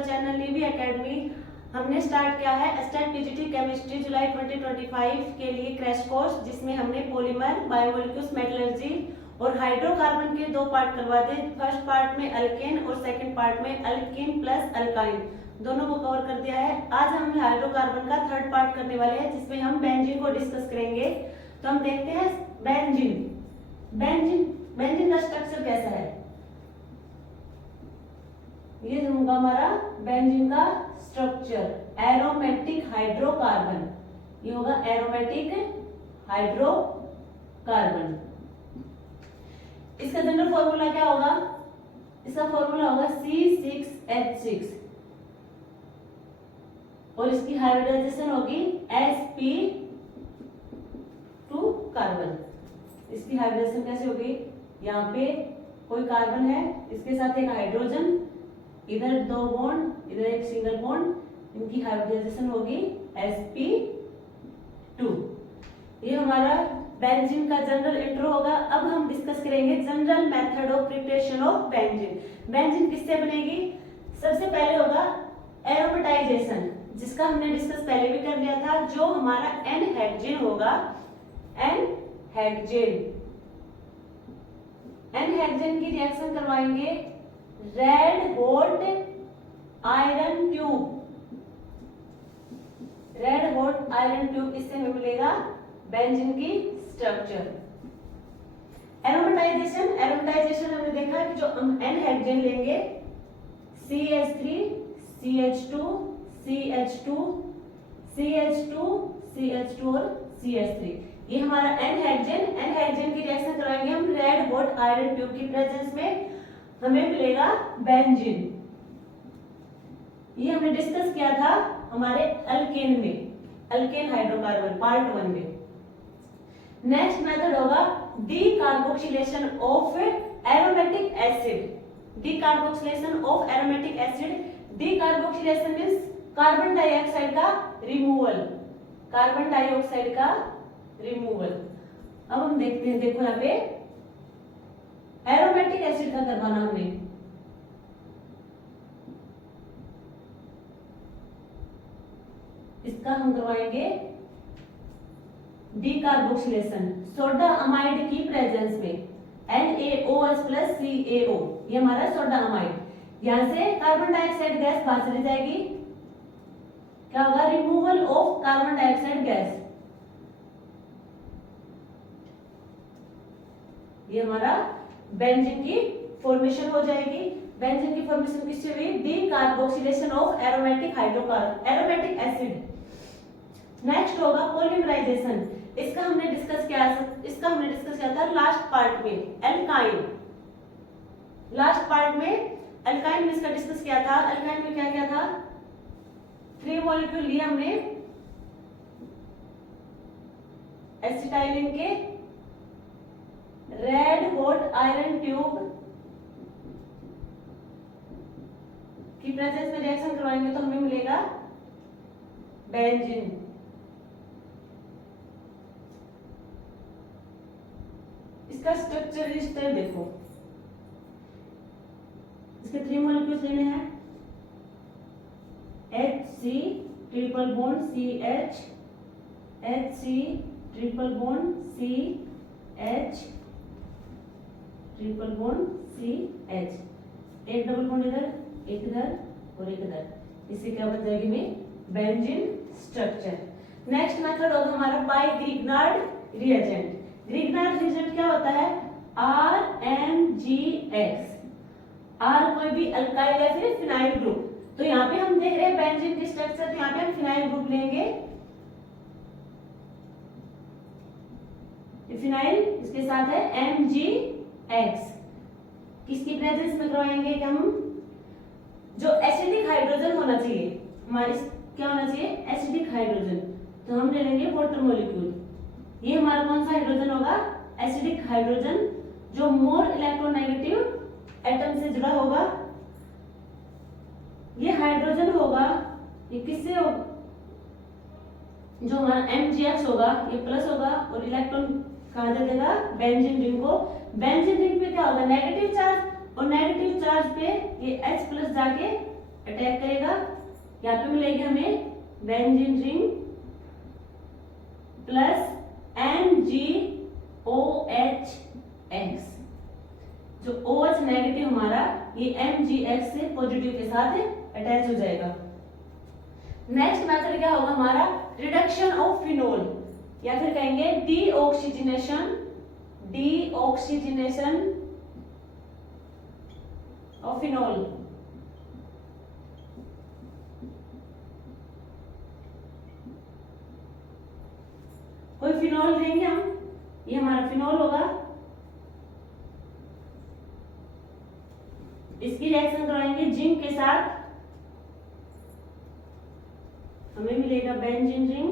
Our channel Levi Academy. हमने start किया है एस्टेट पीजीटी केमिस्ट्री जुलाई 2025 के लिए क्रैश कोर्स, जिसमें हमने पॉलीमर, बायोमोलिक्यूल्स, मेटलर्जी और हाइड्रोकार्बन के दो पार्ट करवाते हैं। फर्स्ट पार्ट में अल्केन और सेकंड पार्ट में अल्कीन प्लस अल्काइन दोनों को कवर कर दिया है। आज हम हाइड्रोकार्बन का थर्ड पार्ट करने वाले हैं, जिसमें हम बेंजीन को डिस्कस करेंगे। तो हम देखते हैं बेंजीन बेंजीन का स्ट्रक्चर कैसा है। ये होगा हमारा बेंजीन का स्ट्रक्चर, एरोमेटिक हाइड्रोकार्बन। ये होगा एरोमेटिक हाइड्रोकार्बन। इसका जनरल फॉर्मूला क्या होगा? इसका फॉर्मूला होगा C6H6 और इसकी हाइब्रिडाइजेशन होगी sp2 कार्बन। इसकी हाइब्रिडाइजेशन कैसे होगी? यहाँ पे कोई कार्बन है, इसके साथ एक हाइड्रोजन, इधर दो बॉन्ड, इधर एक सिंगल बॉन्ड, इनकी हाइब्रिडाइजेशन होगी sp2। ये हमारा बेंजीन का जनरल इंट्रो होगा। अब हम डिस्कस करेंगे general method of preparation of benzene. Benzene किससे बनेगी? सबसे पहले होगा एरोमेटाइजेशन, जिसका हमने डिस्कस पहले भी कर लिया था। जो हमारा एन-हेक्सेन होगा, एन-हेक्सेन की रिएक्शन करवाएंगे रेड हॉट आयरन ट्यूब। इससे हमें मिलेगा बेंजीन की स्ट्रक्चर। एरोमेटाइजेशन हमने देखा कि जो हम एन-हेक्सेन लेंगे CH3 CH2 CH2 CH2 CH2 और CH3। ये हमारा एन-हेक्सेन की रिएक्शन कराएंगे हम रेड हॉट आयरन ट्यूब की प्रेजेंस में, हमें मिलेगा बेंजीन। ये हमने डिस्कस किया था हमारे अल्केन में, अल्केन हाइड्रोकार्बन पार्ट 1 में। नेक्स्ट मेथड होगा decarboxylation of aromatic acid. Decarboxylation of aromatic acid. Decarboxylation means carbon dioxide का रिमूवल, कार्बन डाइऑक्साइड का रिमूवल। अब हम देखते हैं, देखो यहाँ पे एरोमेटिक एसिड का करवाना हमने। इसका हम करवाएंगे डीकार्बोक्सिलेशन सोडा अमाइड की प्रेजेंस में, NaOH प्लस CaO। ये हमारा सोडा अमाइड। यहां से कार्बन डाइऑक्साइड गैस बाहर चली जाएगी। क्या होगा? Removal of carbon dioxide gas. ये हमारा बेंजीन की फॉर्मेशन हो जाएगी। बेंजीन की फॉर्मेशन किससे हुई? Decarboxylation of aromatic aromatic acid. Next होगा पॉलीमराइजेशन। इसका हमने डिस्कस किया था लास्ट पार्ट में एल्काइन। लास्ट पार्ट में एल्काइन में इसका डिस्कस किया था। एल्काइन में क्या था? 3 मॉलिक्यूल लिए हमने एसिटाइलिन के रेड हॉट आयरन ट्यूब की प्रेजेंस में रिएक्शन करवाएंगे तो हमें मिलेगा बेंजीन। इसका स्ट्रक्चर देखो, इसके 3 मॉलिक्यूल्स लेने हैं, HC triple bond CH, HC triple bond CH, triple bond CH, एक डबल बॉन्ड इधर, एक इधर और एक इधर। इससे क्या बन जाएगी में बेंजीन स्ट्रक्चर। नेक्स्ट मेथड होगा हमारा by Grignard reagent. Grignard reagent क्या होता है? RMGX। R कोई भी अल्काइल या फिर फिनाइल ग्रुप। तो यहाँ पे हम देख रहे हैं बेंजीन की स्ट्रक्चर, तो यहाँ पे हम फिनाइल ग्रुप लेंगे। फिनाइल, इसके साथ है MgX। किसकी प्रेजेंस में करवाएंगे कि हम जो एसिडिक हाइड्रोजन होना चाहिए हमारे, क्या होना चाहिए? Acidic hydrogen. तो हम ले लेंगे वाटर मॉलिक्यूल। ये हमारा कौन सा हाइड्रोजन होगा? एसिडिक हाइड्रोजन, जो मोर इलेक्ट्रोनेगेटिव एटम से जुड़ा होगा। ये हाइड्रोजन होगा, ये किससे होगा? जो हमारा MgX होगा ये प्लस होगा और इलेक्ट्रॉन कहां जा देगा? बेंजीन रिंग को। बेंजीन रिंग पे क्या होगा? नेगेटिव चार्ज, और नेगेटिव चार्ज पे ये H प्लस जाके अटैक करेगा। यहाँ पे मिलेगी हमें benzene ring plus MgOH x. जो OH नेगेटिव हमारा ये MgX से पॉजिटिव के साथ अटैच हो जाएगा। नेक्स्ट मेथड क्या होगा हमारा, रिडक्शन ऑफ फिनोल, या फिर कहेंगे डीऑक्सीजनेशन ऑफ फिनोल। कोई फिनोल लेंगे हम, ये हमारा फिनोल होगा, इसकी रिएक्शन करवाएंगे जिंक के साथ, हमें मिलेगा बेंजीन रिंग।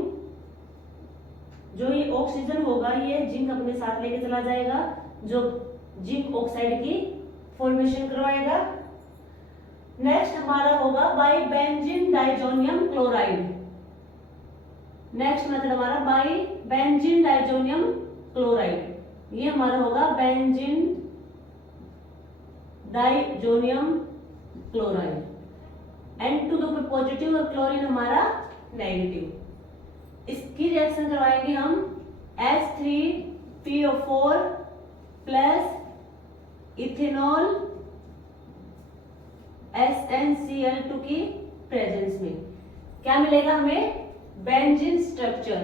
जो ये ऑक्सीजन होगा ये जिंक अपने साथ लेके चला जाएगा, जो जिंक ऑक्साइड की फॉर्मेशन करवाएगा। नेक्स्ट हमारा होगा by benzene diazonium chloride. Next method हमारा बाई बेंजीन डाइजोनियम क्लोराइड, ये हमारा होगा बेंजीन डाइजोनियम क्लोराइड। N2 के ऊपर पॉजिटिव और क्लोरीन हमारा नेगेटिव। इसकी रिएक्शन करवाएंगे हम H3PO4 प्लस इथेनॉल SnCl2 की प्रेजेंस में। क्या मिलेगा हमें, बेंजीन स्ट्रक्चर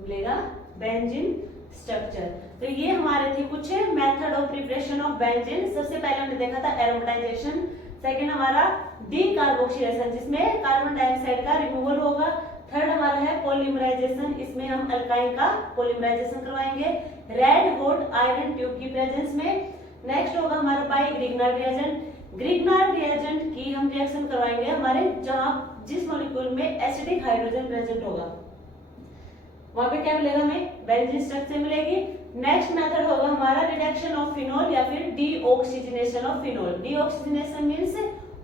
मिलेगा, बेंजीन स्ट्रक्चर। तो ये हमारे थे कुछ method of preparation of benzene. सबसे पहले हमने देखा था एरोमेटाइजेशन, सेकंड हमारा डीकार्बोक्सिलेशन जिसमें कार्बन डाइऑक्साइड का रिमूवल होगा, थर्ड हमारा है पॉलीमराइजेशन, इसमें हम अल्काइन का पॉलीमराइजेशन करवाएंगे रेड हॉट आयरन ट्यूब की प्रेजेंस में। नेक्स्ट होगा हमारा by Grignard reagent. Grignard reagent की हम रिएक्शन करवाएंगे हमारे जहां जिस मॉलिक्यूल में एसिडिक हाइड्रोजन प्रेजेंट होगा, वहां पे क्या मिलेगा हमें, बेंजीन स्ट्रक्चर मिलेगी। नेक्स्ट मेथड होगा हमारा रिडक्शन ऑफ फिनोल या फिर deoxygenation of phenol. Deoxygenation means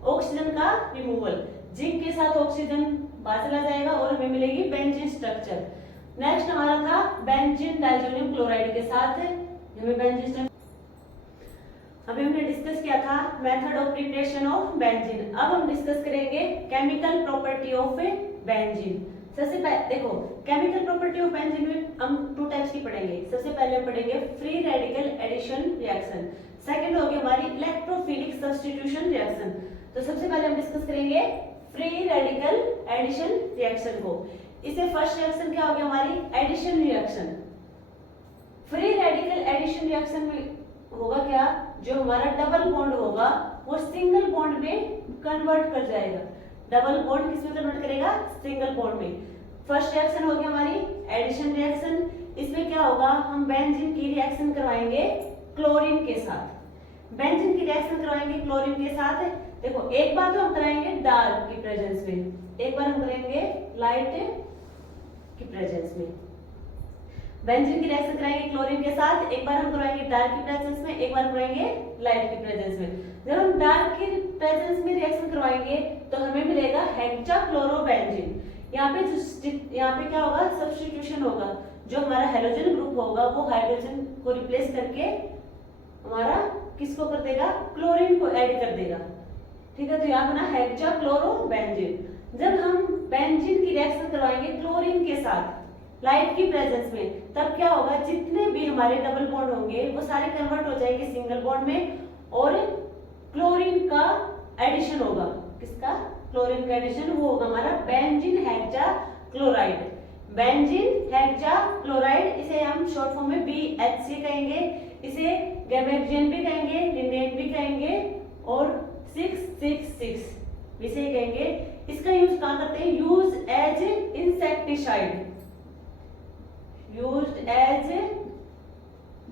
oxygen का रिमूवल, जिंक के साथ ऑक्सीजन बाहर चला जाएगा और हमें मिलेगी बेंजीन स्ट्रक्चर। नेक्स्ट हमारा था बेंजीन डाइजोनियम क्लोराइड के साथ हमें बेंजीन स्ट्रक्चर। अभी हमने डिस्कस किया था method of preparation of benzene. अब हम डिस्कस करेंगे केमिकल प्रॉपर्टी ऑफ बेंजीन। सबसे पहले देखो केमिकल प्रॉपर्टी ऑफ बेंजीन में हम 2 टाइप्स की पढ़ेंगे। सबसे पहले हम पढ़ेंगे free radical addition reaction, second होगी हमारी इलेक्ट्रोफिलिक सब्स्टिट्यूशन रिएक्शन। तो सबसे पहले हम डिस्कस करेंगे फ्री रेडिकल एडिशन रिएक्शन को। इसे फर्स्ट रिएक्शन क्या होगी हमारी, addition reaction. Free radical addition reaction में होगा क्या, जो हमारा डबल बॉन्ड होगा वो सिंगल बॉन्ड में कन्वर्ट कर जाएगा। डबल बॉन्ड किस में कन्वर्ट करेगा, सिंगल बॉन्ड में। फर्स्ट रिएक्शन होगी हमारी एडिशन रिएक्शन। इसमें क्या होगा, हम बेंजीन की रिएक्शन करवाएंगे क्लोरीन के साथ। बेंजीन की रिएक्शन करवाएंगे क्लोरीन के साथ। देखो एक बार तो हम कराएंगे डार्क की प्रेजेंस में, एक बार हम करेंगे लाइट की प्रेजेंस में। बेंजीन की रिएक्शन कराएंगे क्लोरीन के साथ, एक बार हम करवाएंगे डार्क की प्रेजेंस में, एक बार कराएंगे लाइट की प्रेजेंस में। जब हम डार्क की प्रेजेंस में रिएक्शन करवाएंगे तो हमें मिलेगा हेक्साक्लोरोबेंजीन। यहाँ पे क्या होगा, सब्स्टिट्यूशन होगा। जो हमारा हेलोजन ग्रुप होगा वो हाइड्रोजन को रिप्लेस करके हमारा किसको कर देगा, क्लोरीन को ऐड कर देगा। ठीक है, तो यहाँ बना हेक्साक्लोरोबेंजीन। जब हम बेंजीन की रिएक्शन करवाएंगे क्लोरीन के साथ लाइट की प्रेजेंस में, तब क्या होगा, जितने भी हमारे डबल बॉन्ड होंगे वो सारे कन्वर्ट हो जाएंगे सिंगल बॉन्ड में और क्लोरीन का एडिशन होगा। किसका, क्लोरीन का एडिशन, वो होगा हमारा बेंजीन हेक्साक्लोराइड। बेंजीन हेक्साक्लोराइड, इसे हम शॉर्ट फॉर्म में BHC कहेंगे, इसे गैमेक्सियन भी कहेंगे, लिनेट भी कहेंगे और 666 इसे कहेंगे। इसका यूज कहां करते हैं, use as insecticide, used as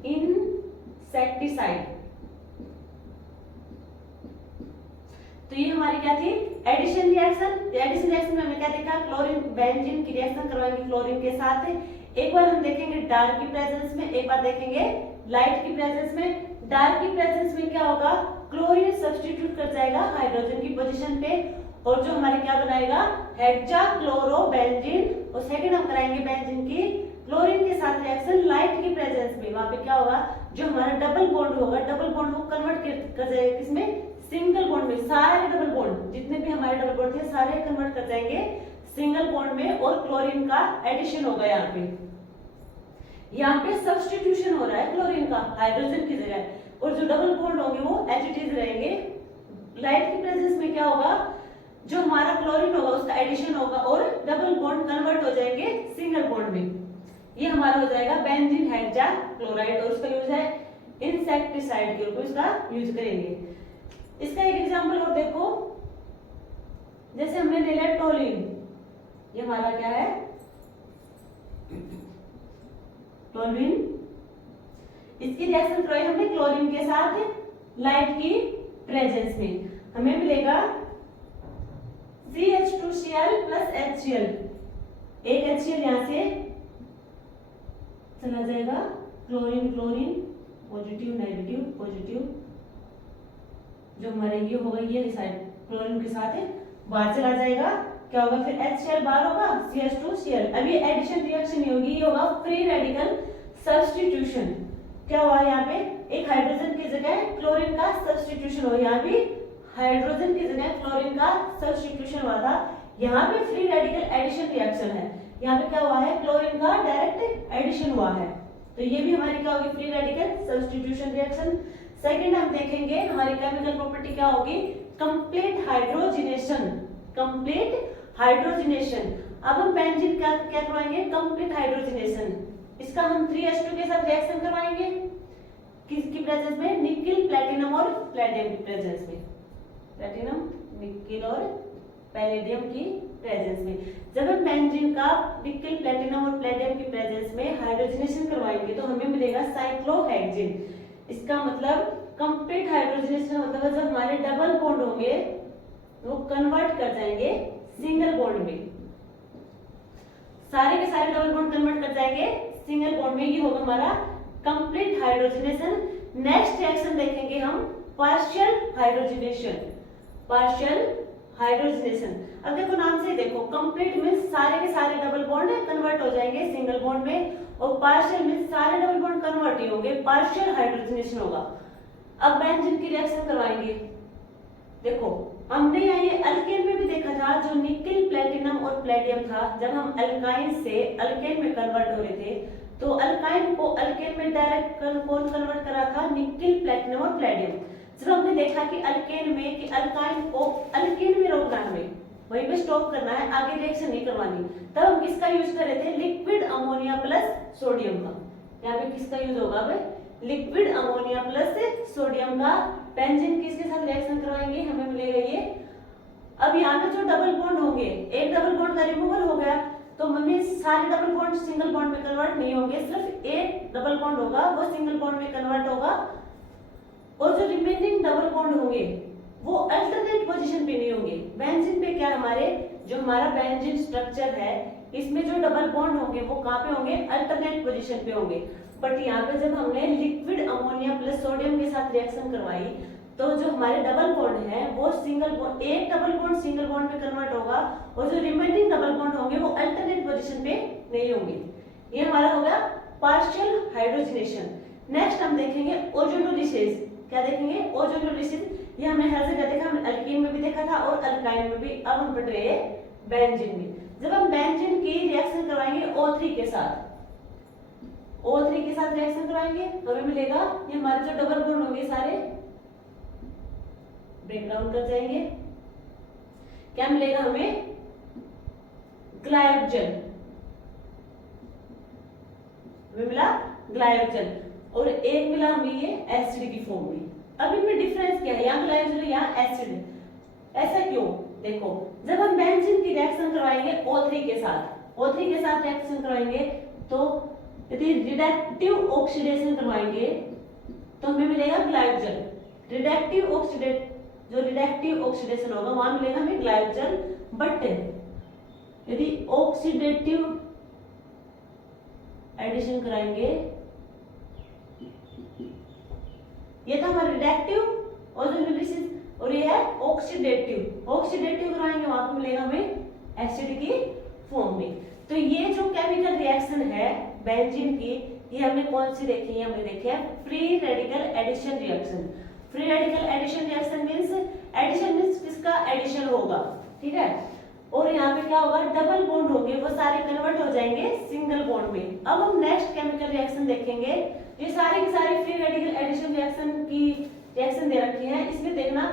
insecticide. तो ये हमारी क्या थी, एडिशन रिएक्शन। एडिशन रिएक्शन में हमने क्या देखा, क्लोरीन बेंजीन की रिएक्शन करवाएंगे क्लोरीन के साथ। एक बार हम देखेंगे डार्क की प्रेजेंस में, एक बार देखेंगे लाइट की प्रेजेंस में। डार्क की प्रेजेंस में क्या होगा, क्लोरीन सब्स्टिट्यूट कर जाएगा हाइड्रोजन की पोजीशन पे और जो हमारे क्या बनाएगा, हेक्साक्लोरोबेंजीन। और सेकंड हम कराएंगे बेंजीन की क्लोरीन के साथ रिएक्शन लाइट की प्रेजेंस में। वहां पे क्या होगा, जो हमारा डबल बॉन्ड होगा, डबल बॉन्ड को कन्वर्ट कर जाएगा किसमें, सिंगल बॉन्ड में, सारे डबल बॉन्ड जितने भी हमारे डबल बॉन्ड थे सारे कन्वर्ट कर जाएंगे सिंगल बॉन्ड में, और क्लोरीन का एडिशन होगा यहाँ पे सब्स्टिट्यूशन हो रहा है क्लोरीन का हाइड्रोजन की जगह, और जो डबल बॉन्ड होंगे वो एच रहेंगे। लाइट की प्रेजेंस में क्या होगा, जो हमारा क्लोरीन होगा उसका एडिशन होगा और डबल बॉन्ड कन्वर्ट हो जाएंगे सिंगल बॉन्ड में। ये हमारा हो जाएगा बेंजीन हेक्साक्लोराइड, और उसका यूज है इंसेक्टिसाइड के रूप में इसका यूज करेंगे। इसका एक एग्जांपल और देखो, जैसे हमने ले लिया टोलिन, ये हमारा क्या है टोलिन, इसकी रिएक्शन करवाई हमने क्लोरीन के साथ लाइट की प्रेजेंस में, हमें मिलेगा CH2Cl प्लस HCl, एक HCl यहां से चला जाएगा, chlorine chlorine positive negative positive, जो हमारे ये होगा ये साइड क्लोरीन के साथ बाहर चला जाएगा, क्या होगा फिर HCl बाहर होगा CH2Cl। अब ये एडिशन रिएक्शन नहीं होगी, ये होगा फ्री रेडिकल सब्स्टिट्यूशन। क्या हुआ यहाँ पे, एक हाइड्रोजन की जगह क्लोरीन का सब्स्टिट्यूशन हुआ, यहाँ भी हाइड्रोजन की जगह क्लोरीन का सब्स्टिट्यूशन हुआ था, यहाँ पे फ्री रेडिकल एडिशन रिएक्शन है, यहाँ पे क्या हुआ है क्लोरीन का डायरेक्ट एडिशन हुआ है, तो ये भी हमारी क्या होगी free radical substitution reaction. Second हम देखेंगे हमारी केमिकल प्रॉपर्टी क्या होगी, कंप्लीट हाइड्रोजिनेशन, कंप्लीट हाइड्रोजिनेशन। अब हम बेंजीन क्या क्या करवाएंगे, कंप्लीट हाइड्रोजिनेशन, इसका हम 3H2 के साथ रिएक्शन करवाएंगे, किसकी प्रेजेंस में, निकिल प्लेटिनम और पैलेडियम की प्रेजेंस में, प्लेटिनम निकिल और पैलेडियम की प्रेजेंस में। जब हम बेंजीन का निकिल प्लेटिनम और पैलेडियम की प्रेजेंस में हाइड्रोजिनेशन करवाएंगे तो हमें मिलेगा साइक्लोहेक्सिन। इसका मतलब कंप्लीट हाइड्रोजिनेशन मतलब जब हमारे डबल बॉन्ड होंगे वो कन्वर्ट कर जाएंगे सिंगल बॉन्ड में, सारे के सारे डबल बॉन्ड कन्वर्ट कर जाएंगे सिंगल बॉन्ड में, ये होगा हमारा कंप्लीट हाइड्रोजिनेशन। नेक्स्ट रिएक्शन देखेंगे हम पार्शियल हाइड्रोजिनेशन, पार्शियल हाइड्रोजिनेशन। अब देखो नाम से देखो, कंप्लीट में सारे के सारे डबल बॉन्ड कन्वर्ट हो जाएंगे सिंगल बॉन्ड में, और पार्शियल में सारे डबल बॉन्ड कन्वर्ट ही होंगे, पार्शियल हाइड्रोजिनेशन होगा। अब बेंजीन की रिएक्शन करवाएंगे, देखो हमने यहाँ ये अल्केन में भी देखा था, जो निकिल प्लेटिनम और पैलेडियम था, जब हम अल्काइन से अल्केन में कन्वर्ट हो रहे थे तो अल्काइन को अल्केन में डायरेक्ट कौन कन्वर्ट करा था, निकिल प्लेटिनम और पैलेडियम। जब हमने देखा कि अल्केन में कि अल्काइन को अल्केन में रोकना है, हमें वहीं पे स्टॉप करना है, आगे रिएक्शन नहीं करवानी, तब हम किसका यूज कर रहे थे, लिक्विड अमोनिया प्लस सोडियम का। यहाँ पे किसका यूज होगा, लिक्विड अमोनिया प्लस सोडियम का। बेंजीन किसके साथ रिएक्शन करवाएंगे, हमें मिलेगा ये। अब यहाँ पे जो डबल बॉन्ड होंगे, एक डबल बॉन्ड का रिमूवल हो गया तो मम्मी सारे डबल बॉन्ड सिंगल बॉन्ड में कन्वर्ट नहीं होंगे, सिर्फ एक डबल बॉन्ड होगा वो सिंगल बॉन्ड में कन्वर्ट होगा, और जो रिमेनिंग डबल बॉन्ड होंगे वो अल्टरनेट पोजीशन पे नहीं होंगे। बेंजीन पे क्या हमारे जो हमारा बेंजीन स्ट्रक्चर है इसमें जो डबल बॉन्ड होंगे वो कहाँ पे होंगे, अल्टरनेट पोजीशन पे होंगे। बट यहाँ पे जब हमने लिक्विड अमोनिया प्लस सोडियम के साथ रिएक्शन करवाई तो जो हमारे डबल बॉन्ड है वो सिंगल बॉन्ड, एक डबल बॉन्ड सिंगल बॉन्ड में कन्वर्ट होगा, और जो रिमेनिंग डबल बॉन्ड होंगे वो अल्टरनेट पोजीशन पे नहीं होंगे। ये हमारा होगा पार्शियल हाइड्रोजिनेशन। नेक्स्ट हम देखेंगे ओजोनोलिसिस। क्या देखेंगे, ओजोनोलिसिस। ये हमने हर जगह देखा, हमने अल्कीन में भी देखा था और अल्काइन में भी, अब हम पढ़ रहे हैं बेंजीन में। जब हम बेंजीन की रिएक्शन करवाएंगे O3 के साथ, O3 के साथ रिएक्शन कराएंगे हमें मिलेगा, ये हमारे जो डबल बॉन्ड होंगे सारे ब्रेक डाउन कर जाएंगे। क्या मिलेगा हमें, ग्लाइकोजन, हमें मिला ग्लाइकोजन, और एक मिला हमें ये एसिड की फॉर्म में। अब इनमें डिफरेंस क्या है, यहाँ ग्लाइकोजन यहाँ एसिड, ऐसा क्यों, देखो जब हम बेंजीन की रिएक्शन करवाएंगे O3 के साथ, O3 के साथ रिएक्शन करवाएंगे तो यदि रिडक्टिव ऑक्सीडेशन करवाएंगे तो हमें मिलेगा ग्लाइकोजन। रिडक्टिव ऑक्सीडेट, जो रिडक्टिव ऑक्सीडेशन होगा वहां मिलेगा हमें ग्लाइकोजन। बट यदि ऑक्सीडेटिव एडिशन कराएंगे, ये था हमारा रिडक्टिव ओजोनोलिसिस, और ये है ऑक्सीडेटिव, ऑक्सीडेटिव कराएंगे वहां पर मिलेगा हमें एसिड की फॉर्म में। तो ये जो केमिकल रिएक्शन है बेंजीन की, ये हमने कौन सी देखी है, हमने देखी है free radical addition reaction. Free radical addition reaction means ठीक है। और यहाँ पे क्या होगा, डबल बॉन्ड होंगे वो सारे कन्वर्ट हो जाएंगे सिंगल बॉन्ड में। अब हम नेक्स्ट केमिकल रिएक्शन देखेंगे। ये सारे के सारे फ्री रेडिकल एडिशन रिएक्शन की रिएक्शन दे रखी है। इसमें देखना,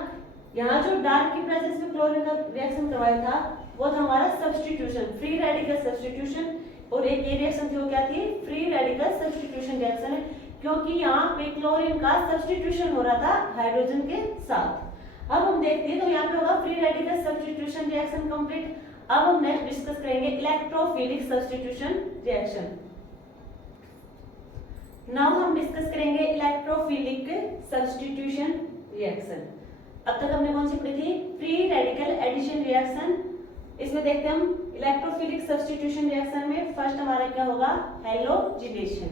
यहाँ जो डार्क की प्रेजेंस में क्लोरीन का रिएक्शन करवाया था वो था हमारा सब्स्टिट्यूशन, फ्री रेडिकल सब्स्टिट्यूशन। और एक ये रिएक्शन थी वो क्या थी, फ्री रेडिकल सब्स्टिट्यूशन रिएक्शन है, क्योंकि यहाँ पे क्लोरीन का सब्स्टिट्यूशन हो रहा था हाइड्रोजन के साथ। अब हम देखते हैं तो यहाँ पे होगा free radical substitution reaction complete. अब हम नेक्स्ट डिस्कस करेंगे इलेक्ट्रोफिलिक सब्स्टिट्यूशन रिएक्शन। नाउ हम डिस्कस करेंगे इलेक्ट्रोफिलिक सब्स्टिट्यूशन रिएक्शन। अब तक हमने कौन सी पढ़ी थी, फ्री रेडिकल एडिशन रिएक्शन। इसमें देखते हैं हम इलेक्ट्रोफिलिक सब्स्टिट्यूशन रिएक्शन में फर्स्ट हमारा क्या होगा, हैलोजिनेशन।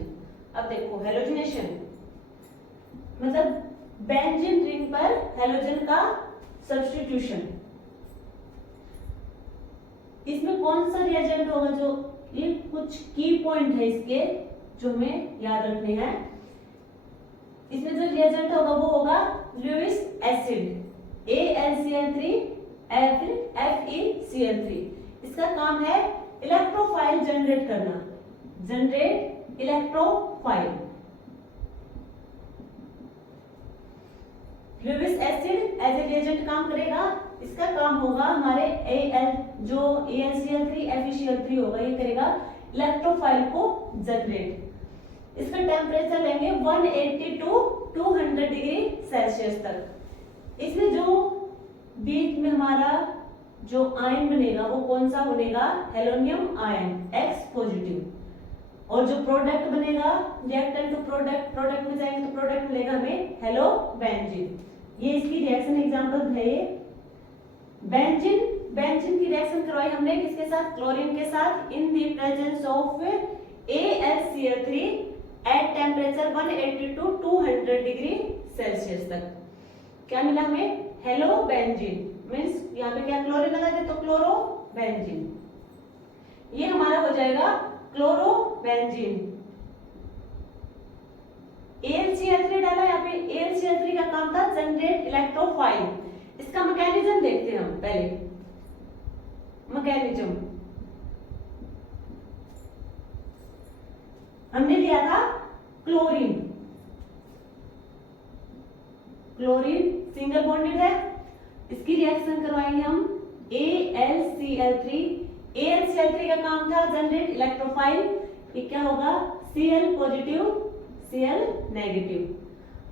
अब देखो हैलोजिनेशन मतलब बेंजीन रिंग पर हैलोजन का सब्स्टिट्यूशन। इसमें कौन सा रिएजेंट होगा, जो ये कुछ की पॉइंट है इसके जो हमें याद रखने हैं। इसमें जो रिएजेंट होगा वो होगा लुईस एसिड AlCl3 FeCl3। इसका काम है इलेक्ट्रोफाइल जनरेट करना, generate electrophile. Lewis acid as a reagent काम करेगा। इसका काम होगा हमारे जो AlCl3 FeCl3 होगा ये करेगा इलेक्ट्रोफाइल को जनरेट। इसका टेम्परेचर लेंगे 180 to 200 डिग्री सेल्सियस तक। इसमें जो बीच में हमारा जो आयन बनेगा वो कौन सा बनेगा, हेलोनियम आयन X पॉजिटिव। और जो प्रोडक्ट बनेगा रिएक्टेंट टू प्रोडक्ट में जाएंगे तो प्रोडक्ट मिलेगा हमें हेलो बेंजीन। ये इसकी रिएक्शन एग्जांपल है। बेंजीन की रिएक्शन करवाई हमने किसके साथ, क्लोरीन के साथ, in the presence of AlCl3 at temperature 180 to 200 degree Celsius तक। क्या मिला हमें, हेलो बेंजीन। मीन्स यहाँ पे क्या क्लोरीन लगा दे तो क्लोरो बेंजीन। ये हमारा हो जाएगा क्लोरो बेंजीन। AlCl3 डाला यहाँ पे, AlCl3 का काम था जनरेट इलेक्ट्रोफाइल। इसका मैकेनिज्म देखते हैं हम पहले। मैकेनिज्म हमने लिया था क्लोरीन सिंगल बॉन्डेड है। इसकी रिएक्शन करवाएंगे हम AlCl3। AlCl3 का काम था जनरेट इलेक्ट्रोफाइल। ये क्या होगा, Cl पॉजिटिव Cl नेगेटिव।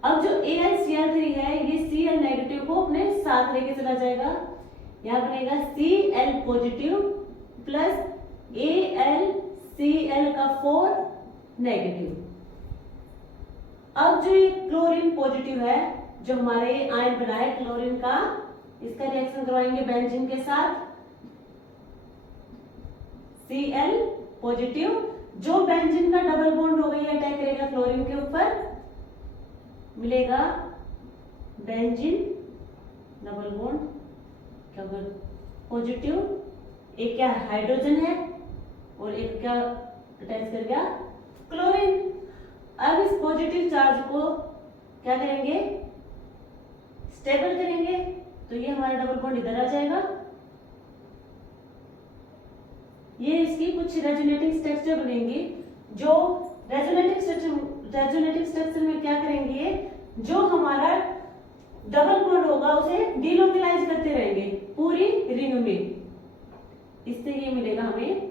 अब जो AlCl3 है ये Cl नेगेटिव को अपने साथ लेके चला जाएगा। यहाँ बनेगा Cl पॉजिटिव प्लस AlCl का 4 नेगेटिव। अब जो ये क्लोरीन पॉजिटिव है जो हमारे आयन बना है क्लोरीन का, इसका रिएक्शन करवाएंगे बेंजीन के साथ। Cl पॉजिटिव, जो बेंजीन का डबल बॉन्ड हो गई अटैक करेगा क्लोरीन के ऊपर, मिलेगा बेंजीन डबल बॉन्ड क्या पॉजिटिव। एक क्या हाइड्रोजन है और एक क्या अटैच कर गया, क्लोरीन। अब इस पॉजिटिव चार्ज को क्या करेंगे, स्टेबल करेंगे। तो ये हमारा डबल बॉन्ड इधर आ जाएगा। ये इसकी कुछ रेजोनेटिंग स्ट्रक्चर बनेंगी। जो रेजोनेटिंग स्ट्रक्चर में क्या करेंगे, जो हमारा डबल बॉन्ड होगा उसे डीलोकलाइज करते रहेंगे पूरी रिंग में। इससे ये मिलेगा हमें।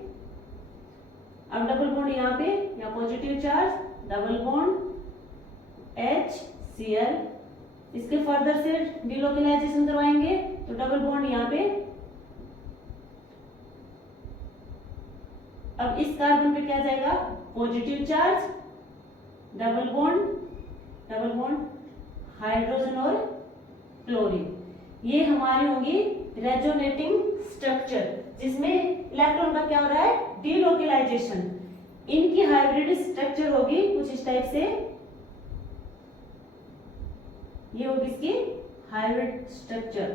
अब डबल बॉन्ड यहाँ पे, यहाँ positive charge, double bond HCl। इसके फर्दर से डीलोकलाइजेशन करवाएंगे तो डबल बॉन्ड यहाँ पे। अब इस कार्बन पे क्या जाएगा, positive charge, double bond hydrogen और क्लोरीन। ये हमारी होंगी रेजोनेटिंग स्ट्रक्चर जिसमें इलेक्ट्रॉन का क्या हो रहा है, डीलोकलाइजेशन। इनकी हाइब्रिड स्ट्रक्चर होगी कुछ इस टाइप से। ये होगी इसकी हाइब्रिड स्ट्रक्चर,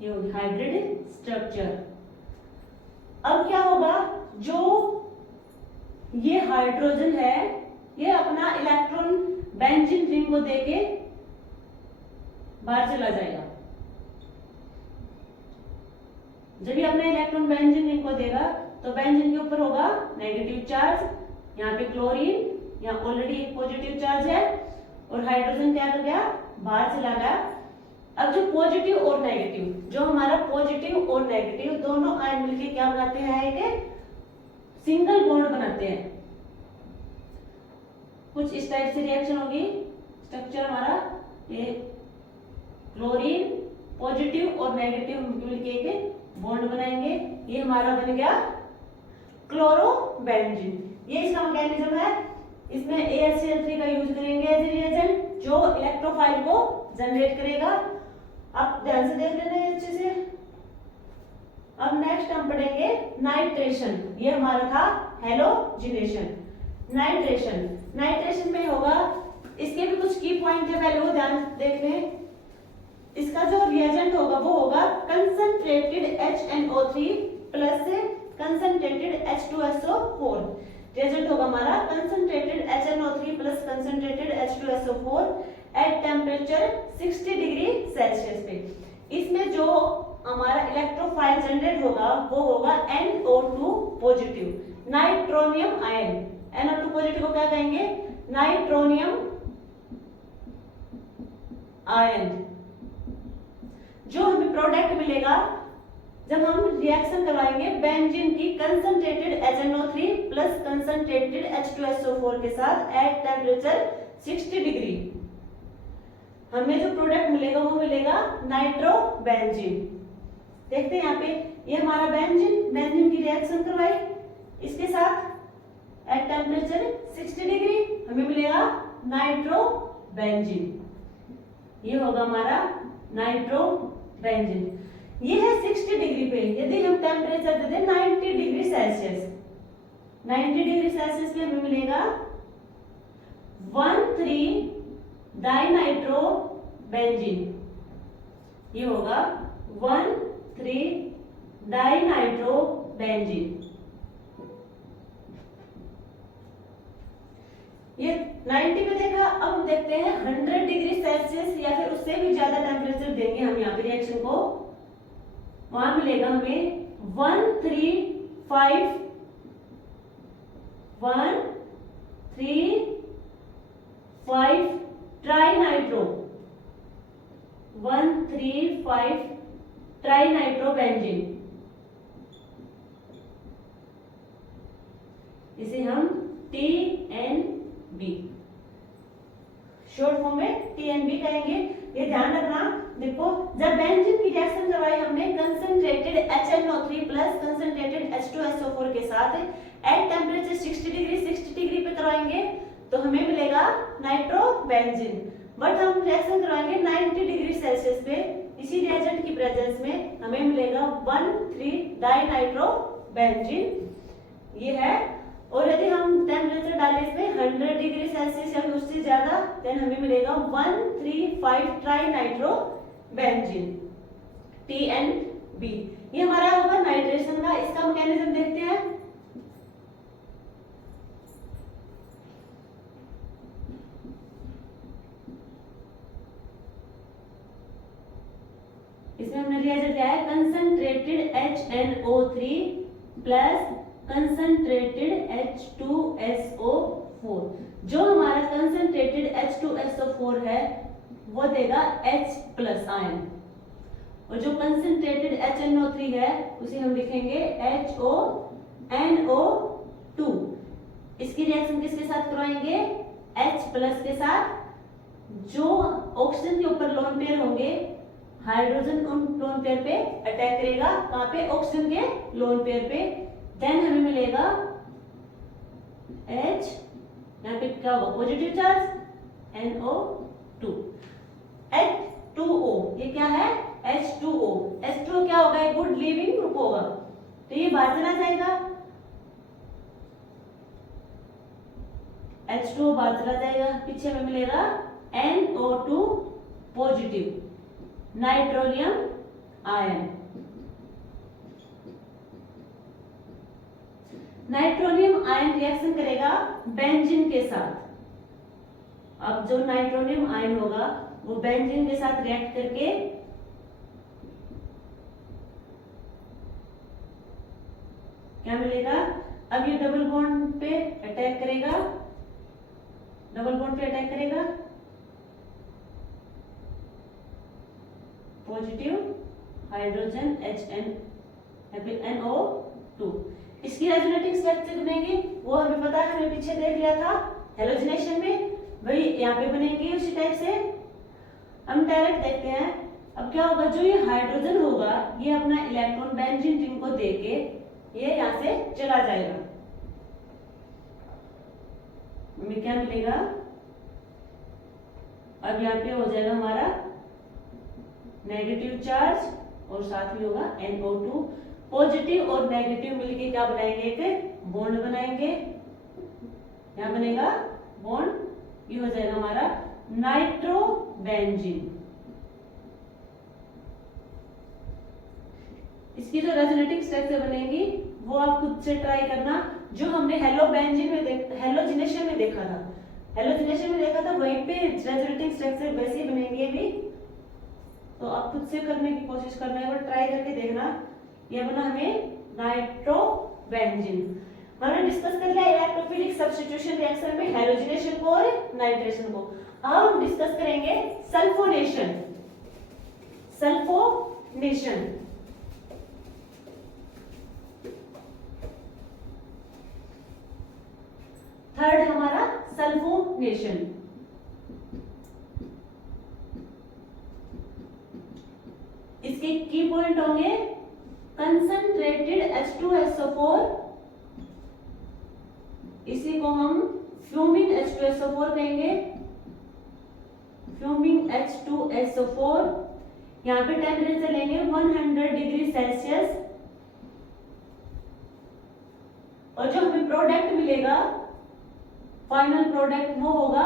ये होगी हाइब्रिड स्ट्रक्चर। अब क्या होगा, जो ये हाइड्रोजन है ये अपना इलेक्ट्रॉन बेंजीन रिंग को देके बाहर चला जाएगा। जब ये अपना इलेक्ट्रॉन बेंजीन रिंग को देगा तो बेंजीन के ऊपर होगा नेगेटिव चार्ज, यहाँ पे क्लोरीन, यहाँ ऑलरेडी एक पॉजिटिव चार्ज है और हाइड्रोजन क्या कर गया, बाहर चला गया। अब जो पॉजिटिव और नेगेटिव, जो हमारा पॉजिटिव और नेगेटिव दोनों आयन मिलके क्या बनाते हैं, एक सिंगल बॉन्ड बनाते हैं। कुछ इस टाइप से रिएक्शन होगी। स्ट्रक्चर हमारा ये क्लोरीन पॉजिटिव और नेगेटिव मिलके एक बॉन्ड बनाएंगे, ये हमारा बन गया क्लोरोबेंजीन। ये इसका मैकेनिज्म है। इसमें AlCl3 का यूज करेंगे एज ए रिएजेंट जो इलेक्ट्रोफाइल को जनरेट करेगा। आप ध्यान से देख लेना अच्छे से। अब नेक्स्ट हम पढ़ेंगे नाइट्रेशन। ये हमारा था हैलोजिनेशन। नाइट्रेशन में होगा, इसके भी कुछ की पॉइंट है, पहले वो ध्यान देख लें। इसका जो रिएजेंट होगा वो होगा concentrated HNO3 plus concentrated H2SO4। Reagent होगा हमारा concentrated HNO3 plus concentrated H2SO4 at temperature 60 degree Celsius पे। इसमें जो हमारा इलेक्ट्रोफाइल जनरेट होगा वो होगा NO2 positive, nitronium ion. NO2 positive को क्या कहेंगे, नाइट्रोनियम आयन। जो हमें प्रोडक्ट मिलेगा जब हम रिएक्शन करवाएंगे बेंजीन की concentrated HNO3 plus concentrated H2SO4 के साथ एट टेम्परेचर 60 डिग्री, हमें जो प्रोडक्ट मिलेगा वो मिलेगा नाइट्रोबेंजीन। देखते हैं यहाँ पे, ये हमारा बेंजीन की रिएक्शन करवाई, इसके साथ एट टेम्परेचर 60 डिग्री हमें मिलेगा नाइट्रोबेंजीन। ये होगा हमारा नाइट्रोबेंजीन। ये है 60 डिग्री पे। यदि हम टेम्परेचर दे दें 90 डिग्री सेल्सियस, 90 डिग्री सेल्सियस पे हमें मिलेगा 1,3 डाइनाइट्रोबेंजीन। ये होगा 1,3 डाइनाइट्रोबेंजीन। ये 90 पे देखा। अब हम देखते हैं 100 डिग्री सेल्सियस या फिर उससे भी ज्यादा टेम्परेचर देंगे हम यहाँ पे रिएक्शन को, वहां मिलेगा हमें 135 ट्राइनाइट्रो 135 ट्राइनाइट्रोबेंजीन। इसे हम TNB शॉर्ट फॉर्म में TNB कहेंगे। ये ध्यान रखना। देखो, जब बेंजीन की रिएक्शन करवाई हमने concentrated HNO3 plus concentrated H2SO4 के साथ एट टेम्परेचर 60 डिग्री पे करवाएंगे तो हमें मिलेगा नाइट्रोबेंजीन। बट हम रिएक्शन करवाएंगे 90 डिग्री सेल्सियस पे, इसी रिएजेंट की प्रेजेंस में हमें मिलेगा 1,3 डाइनाइट्रोबेंजीन। ये है। और यदि हम टेम्परेचर डालें इसमें 100 डिग्री सेल्सियस या फिर उससे ज्यादा, देन हमें मिलेगा 135 ट्राइनाइट्रोबेंजीन, TNB। ये हमारा होगा नाइट्रेशन का। इसका मैकेनिज्म देखते हैं। इसमें हमने रिएजेंट क्या है, concentrated HNO3 plus concentrated H2SO4। जो हमारा कंसंट्रेटेड H2SO4 है वो देगा H प्लस आयन, और जो कंसंट्रेटेड HNO3 है उसे हम लिखेंगे HONO2। इसकी रिएक्शन किसके साथ करवाएंगे, H प्लस के साथ। जो ऑक्सीजन के ऊपर लोन पेयर होंगे, हाइड्रोजन उन लोन पेयर पे अटैक करेगा, कहां पे, ऑक्सीजन के लोन पेयर पे। देन हमें मिलेगा H, यहाँ पे क्या होगा, पॉजिटिव चार्ज, NO2। H2O, ये क्या है, H2O। H2O क्या होगा, एक गुड लिविंग ग्रुप होगा, तो ये बाहर चला जाएगा। H2O बाहर चला जाएगा, पीछे में मिलेगा NO2 positive, nitronium ion. Nitronium ion reaction करेगा बेंजीन के साथ। अब जो नाइट्रोनियम आयन होगा वो बेंजीन के साथ रिएक्ट करके क्या मिलेगा? अब ये डबल बॉन्ड पे अटैक करेगा, डबल बॉन्ड पे अटैक करेगा, पॉजिटिव हाइड्रोजन NO2। इसकी रेजोनेटिंग स्ट्रक्चर बनेगी, वो हमें पता है, हमें पीछे देख लिया था हेलोजिनेशन में, वही यहाँ पे बनेगी उसी टाइप से। हम डायरेक्ट देखते हैं। अब क्या होगा, जो ये हाइड्रोजन होगा ये अपना इलेक्ट्रॉन बेंजीन रिंग को देके ये यहाँ से चला जाएगा। हमें क्या मिलेगा? अब यहाँ पे हो जाएगा हमारा नेगेटिव चार्ज और साथ में होगा NO2। पॉजिटिव और नेगेटिव मिलके क्या बनाएंगे? एक बॉन्ड बनाएंगे। क्या बनेगा? बॉन्ड। ये हो जाएगा हमारा नाइट्रोबेंजीन। इसकी जो रेजोनेटिंग स्ट्रक्चर बनेगी वो आप खुद से ट्राई करना। जो हमने हेलोजिनेशन में देखा था वहीं पे रेजोनेटिंग स्ट्रक्चर वैसे ही बनेंगे भी। तो आप खुद से करने की कोशिश करना है और ट्राई करके देखना। ये बना हमें नाइट्रोबेंजीन। हमने डिस्कस कर लिया इलेक्ट्रोफिलिक सब्स्टिट्यूशन रिएक्शन में हेलोजिनेशन को और नाइट्रेशन को। अब हम डिस्कस करेंगे सल्फोनेशन। थर्ड है हमारा सल्फोनेशन। इसके की पॉइंट होंगे कंसंट्रेटेड H2SO4, इसी को हम फ्यूमिंग H2SO4 कहेंगे। Fuming H2SO4। यहाँ पे टेम्परेचर लेंगे 100 डिग्री सेल्सियस और जो हमें प्रोडक्ट मिलेगा, फाइनल प्रोडक्ट, वो होगा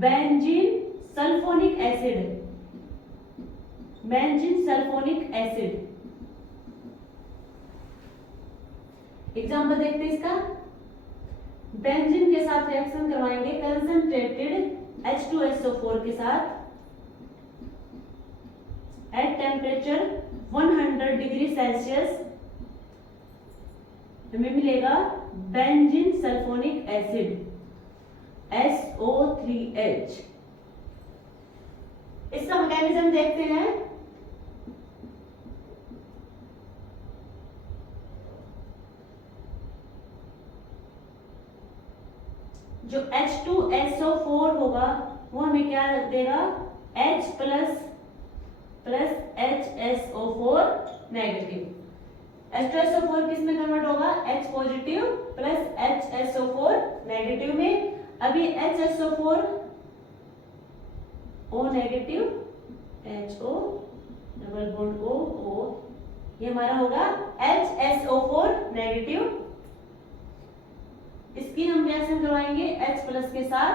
बेंजीन सल्फोनिक एसिड। एग्जाम्पल देखते हैं इसका। बेंजीन के साथ रिएक्शन करवाएंगे कंसंट्रेटेड H2SO4 के साथ एट टेम्परेचर 100 डिग्री सेल्सियस। हमें मिलेगा बेंजीन सल्फोनिक एसिड SO3H। इसका मैकेनिज्म देखते हैं। जो H2SO4 होगा वो हमें क्या देगा? H plus HSO4 negative. H2SO4 किस में कन्वर्ट होगा? H positive plus HSO4 negative में। अभी HSO4 O negative, HO double bond O, ये हमारा होगा HSO4 नेगेटिव। इसकी हम रिएक्शन करवाएंगे H प्लस के साथ।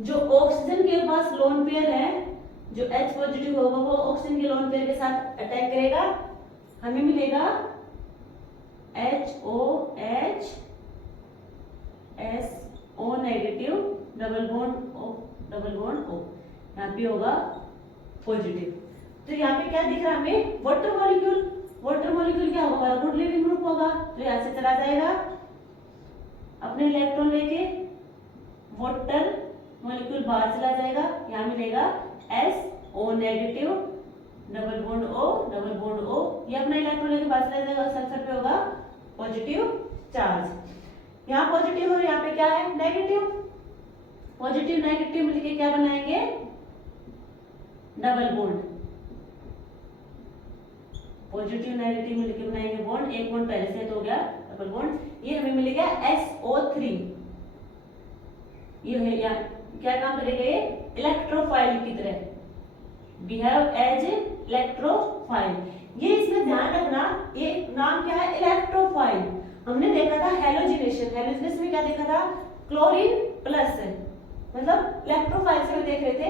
जो ऑक्सीजन के पास लोन पेयर है, जो H पॉजिटिव होगा वो ऑक्सीजन के लोन पेयर के साथ अटैक करेगा। हमें मिलेगा HOH SO negative double bond O, यहाँ पे होगा पॉजिटिव। तो यहाँ पे क्या दिख रहा है हमें? वाटर मॉलिक्यूल क्या होगा? गुड लिविंग ग्रुप होगा, तो यहाँ से चला जाएगा अपने इलेक्ट्रॉन लेके। वाटर मॉलिक्यूल बाहर चला जाएगा, यहाँ मिलेगा SO negative double bond O। ये अपना इलेक्ट्रॉन लेके बाहर चला जाएगा, सल्फर पे होगा पॉजिटिव चार्ज। यहाँ पॉजिटिव और यहाँ पे क्या है? नेगेटिव। पॉजिटिव नेगेटिव मिलके क्या बनाएंगे? Double bond. पॉजिटिव नेगेटिव मिलके बनाएंगे बॉन्ड। एक बॉन्ड पहले से तो हो गया डबल बॉन्ड। ये हमें मिलेगा SO3। ये है या क्या काम करेगा? ये इलेक्ट्रोफाइल की तरह बिहेव एज इलेक्ट्रोफाइल। ये इसमें ध्यान रखना, ये नाम क्या है? इलेक्ट्रोफाइल। हमने देखा था हेलोजिनेशन में क्या देखा था? क्लोरीन प्लस, मतलब इलेक्ट्रोफाइल से देख रहे थे।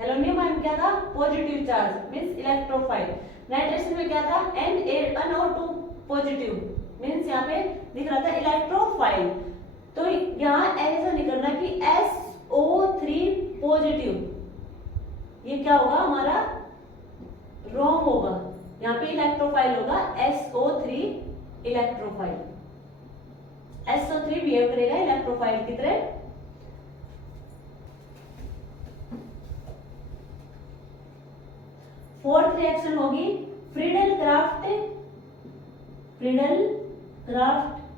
हेलोनियम आयन क्या था? Positive charge means electrophile. Nitration में क्या था? NaNO2 पॉजिटिव मींस यहाँ पे दिख रहा था इलेक्ट्रोफाइल। तो यहाँ ऐसा निकलना कि SO3 पॉजिटिव, ये क्या होगा हमारा रोम होगा, यहाँ पे इलेक्ट्रोफाइल होगा SO3 इलेक्ट्रोफाइल। SO3 बिहेव करेगा इलेक्ट्रोफाइल की तरह। फोर्थ रिएक्शन होगी फ्रीडल क्राफ्ट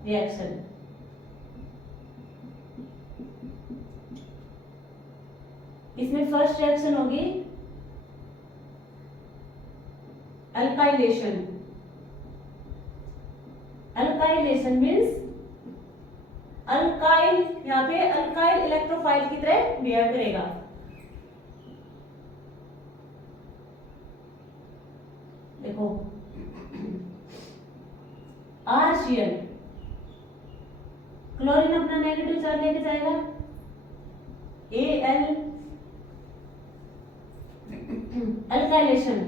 रिएक्शन। इसमें फर्स्ट रिएक्शन होगी अल्काइलेशन। अल्काइलेशन मींस अल्काइल, यहाँ पे अल्काइल इलेक्ट्रोफाइल की तरह बिहेव करेगा। देखो RCl, क्लोरीन अपना नेगेटिव चार्ज लेके जाएगा, Al alkylation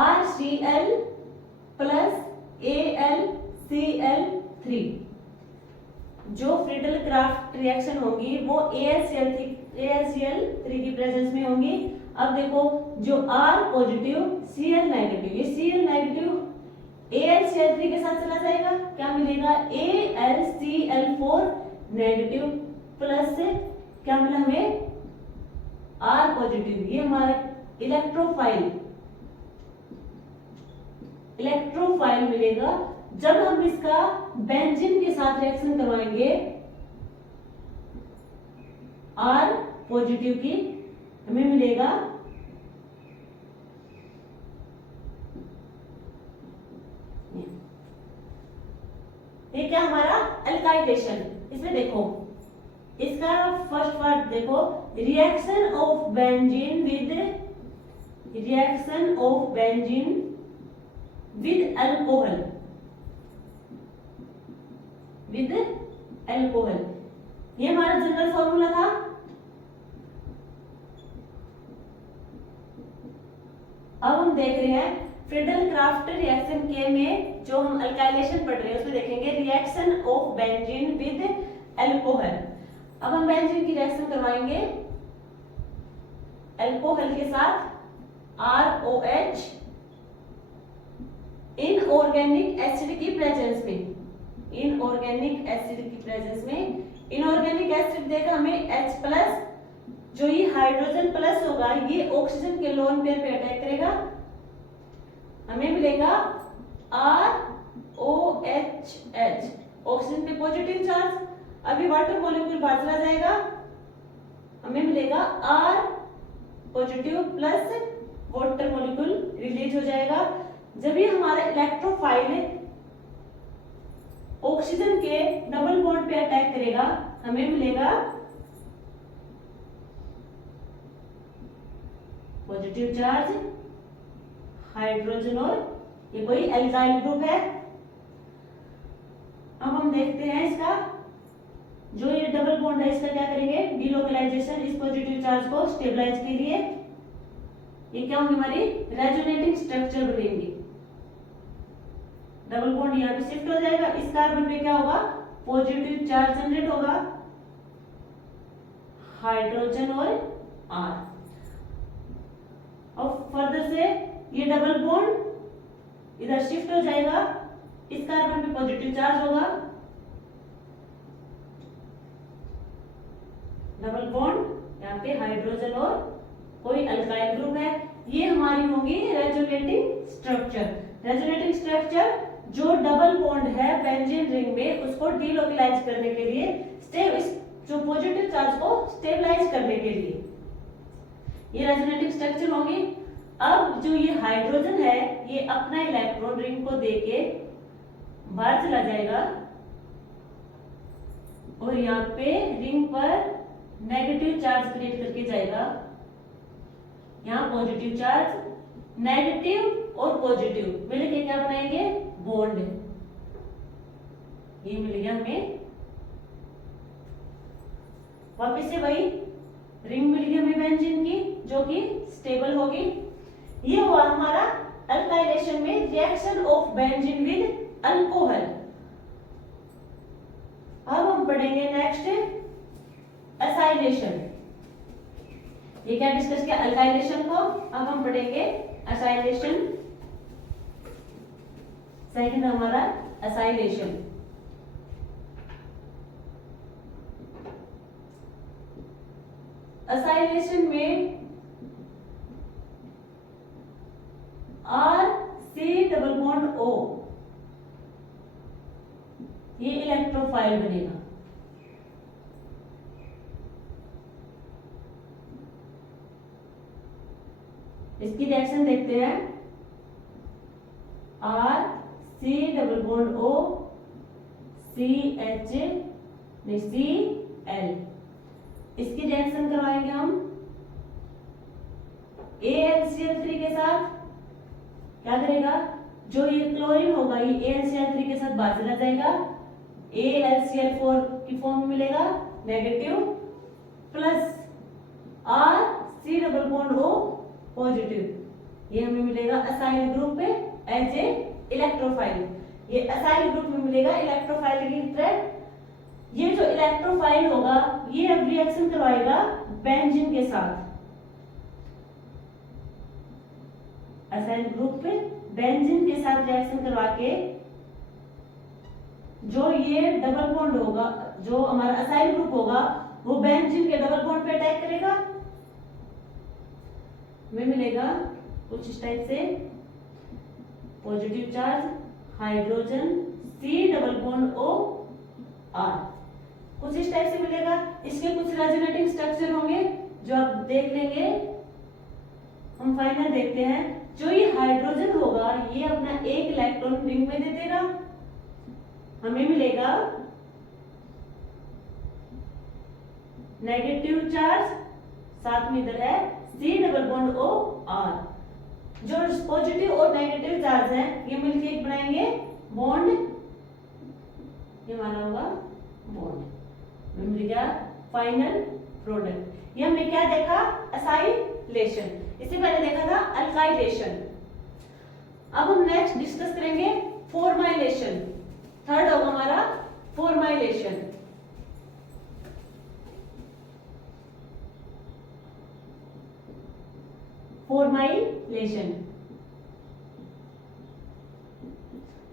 RCl plus AlCl3। जो फ्रीडल क्राफ्ट रिएक्शन होगी वो AlCl3 की प्रेजेंस में होंगी। अब देखो जो R पॉजिटिव Cl नेगेटिव, ये Cl नेगेटिव AlCl3 के साथ चला जाएगा, क्या मिलेगा AlCl4 नेगेटिव प्लस से क्या मिला हमें R पॉजिटिव। ये हमारा इलेक्ट्रोफाइल मिलेगा। जब हम इसका बेंजीन के साथ रिएक्शन करवाएंगे R पॉजिटिव की, हमें मिलेगा ये क्या हमारा अल्काइलेशन। इसमें देखो इसका फर्स्ट पार्ट देखो, reaction of benzene with alcohol, ये हमारा जनरल फॉर्मूला था। अब हम देख रहे हैं फ्रीडल क्राफ्ट रिएक्शन के में जो हम अल्काइलेशन पढ़ रहे हैं उसमें देखेंगे reaction of benzene with alcohol. अब हम बेंजीन की रिएक्शन करवाएंगे अल्कोहल के साथ ROH इनऑर्गेनिक एसिड की प्रेजेंस में। इनऑर्गेनिक एसिड देगा हमें H+, जो ये हाइड्रोजन प्लस होगा ये ऑक्सीजन के लोन पेयर पे अटैक करेगा, हमें मिलेगा ROHH, ऑक्सीजन पे पॉजिटिव चार्ज। अभी वाटर मॉलिक्यूल बाहर चला जाएगा, हमें मिलेगा R positive plus water molecule release हो जाएगा। जब ये हमारा इलेक्ट्रोफाइल ऑक्सीजन के डबल बॉन्ड पे अटैक करेगा, हमें मिलेगा पॉजिटिव चार्ज हाइड्रोजन, और ये कोई एल्काइल ग्रुप है। अब हम देखते हैं इसका जो ये डबल बॉन्ड है इसका क्या करेंगे, डिलोकलाइजेशन इस पॉजिटिव चार्ज को स्टेबलाइज के लिए। ये क्या होंगी हमारी रेजोनेटिंग स्ट्रक्चर बनेंगी। डबल बॉन्ड यहाँ पे शिफ्ट हो जाएगा, इस कार्बन पे क्या होगा पॉजिटिव चार्ज जनरेट होगा, हाइड्रोजन और R। और फर्दर से ये डबल बॉन्ड इधर शिफ्ट हो जाएगा, इस कार्बन पे पॉजिटिव चार्ज होगा, डबल बॉन्ड यहाँ पे हाइड्रोजन और कोई अल्काइल ग्रुप है। ये हमारी होगी रेजोनेटिंग स्ट्रक्चर। जो डबल बॉन्ड है बेंजीन रिंग में उसको डीलोकलाइज करने के लिए, जो पॉजिटिव चार्ज को स्टेबलाइज करने के लिए ये रेजोनेटिंग स्ट्रक्चर होगी। अब जो ये हाइड्रोजन है ये अपना इलेक्ट्रॉन रिंग को देके बाहर चला जाएगा और यहाँ पे रिंग पर नेगेटिव चार्ज क्रिएट करके जाएगा। यहाँ पॉजिटिव चार्ज, नेगेटिव और पॉजिटिव मिलके क्या बनाएंगे बॉन्ड। ये मिल गया हमें, वापस से वही रिंग मिल गई हमें बेंजीन की जो कि स्टेबल होगी। ये हुआ हमारा अल्काइलेशन में reaction of benzene with alcohol. अब हम पढ़ेंगे नेक्स्ट एसाइलेशन। ये क्या डिस्कस किया, अल्काइलेशन को। अब हम पढ़ेंगे असाइलेशन। सेकंड हमारा असाइलेशन। असाइलेशन में RC≡O ये इलेक्ट्रोफाइल बनेगा। इसकी रिएक्शन देखते हैं। RC≡O CH नहीं Cl, इसकी रिएक्शन करवाएंगे हम AlCl3 के साथ। क्या करेगा, जो ये क्लोरीन होगा ये AlCl3 के साथ बाहर चला जाएगा, AlCl4 की फॉर्म में मिलेगा नेगेटिव, प्लस RC≡O पॉजिटिव। ये हमें मिलेगा असाइल ग्रुप में एज ए इलेक्ट्रोफाइल। ये असाइल ग्रुप में मिलेगा इलेक्ट्रोफाइल की तरह। ये जो इलेक्ट्रोफाइल होगा ये अब रिएक्शन करवाएगा बेंजीन के साथ। असाइल ग्रुप पे बेंजीन के साथ रिएक्शन करवा के जो ये डबल बॉन्ड होगा, जो हमारा असाइल ग्रुप होगा वो बेंजीन के डबल बॉन्ड पे अटैक करेगा। हमें मिलेगा कुछ इस टाइप से पॉजिटिव चार्ज हाइड्रोजन C≡O(R), कुछ इस टाइप से मिलेगा। इसके कुछ रेजोनेटिंग स्ट्रक्चर होंगे जो आप देख लेंगे। हम फाइनल देखते हैं। जो ये हाइड्रोजन होगा ये अपना एक इलेक्ट्रॉन रिंग में दे देगा। हमें मिलेगा नेगेटिव चार्ज, साथ में इधर है C≡O(R). जो पॉजिटिव और नेगेटिव चार्ज है ये मिलकर एक बनाएंगे बॉन्ड, ये हमारा होगा बॉन्ड। मिल गया फाइनल प्रोडक्ट। ये हमने क्या देखा, असाइलेशन। इससे पहले देखा था अल्काइलेशन। अब हम नेक्स्ट डिस्कस करेंगे फॉर्माइलेशन। थर्ड होगा हमारा फॉर्माइलेशन। फॉर्माइलेशन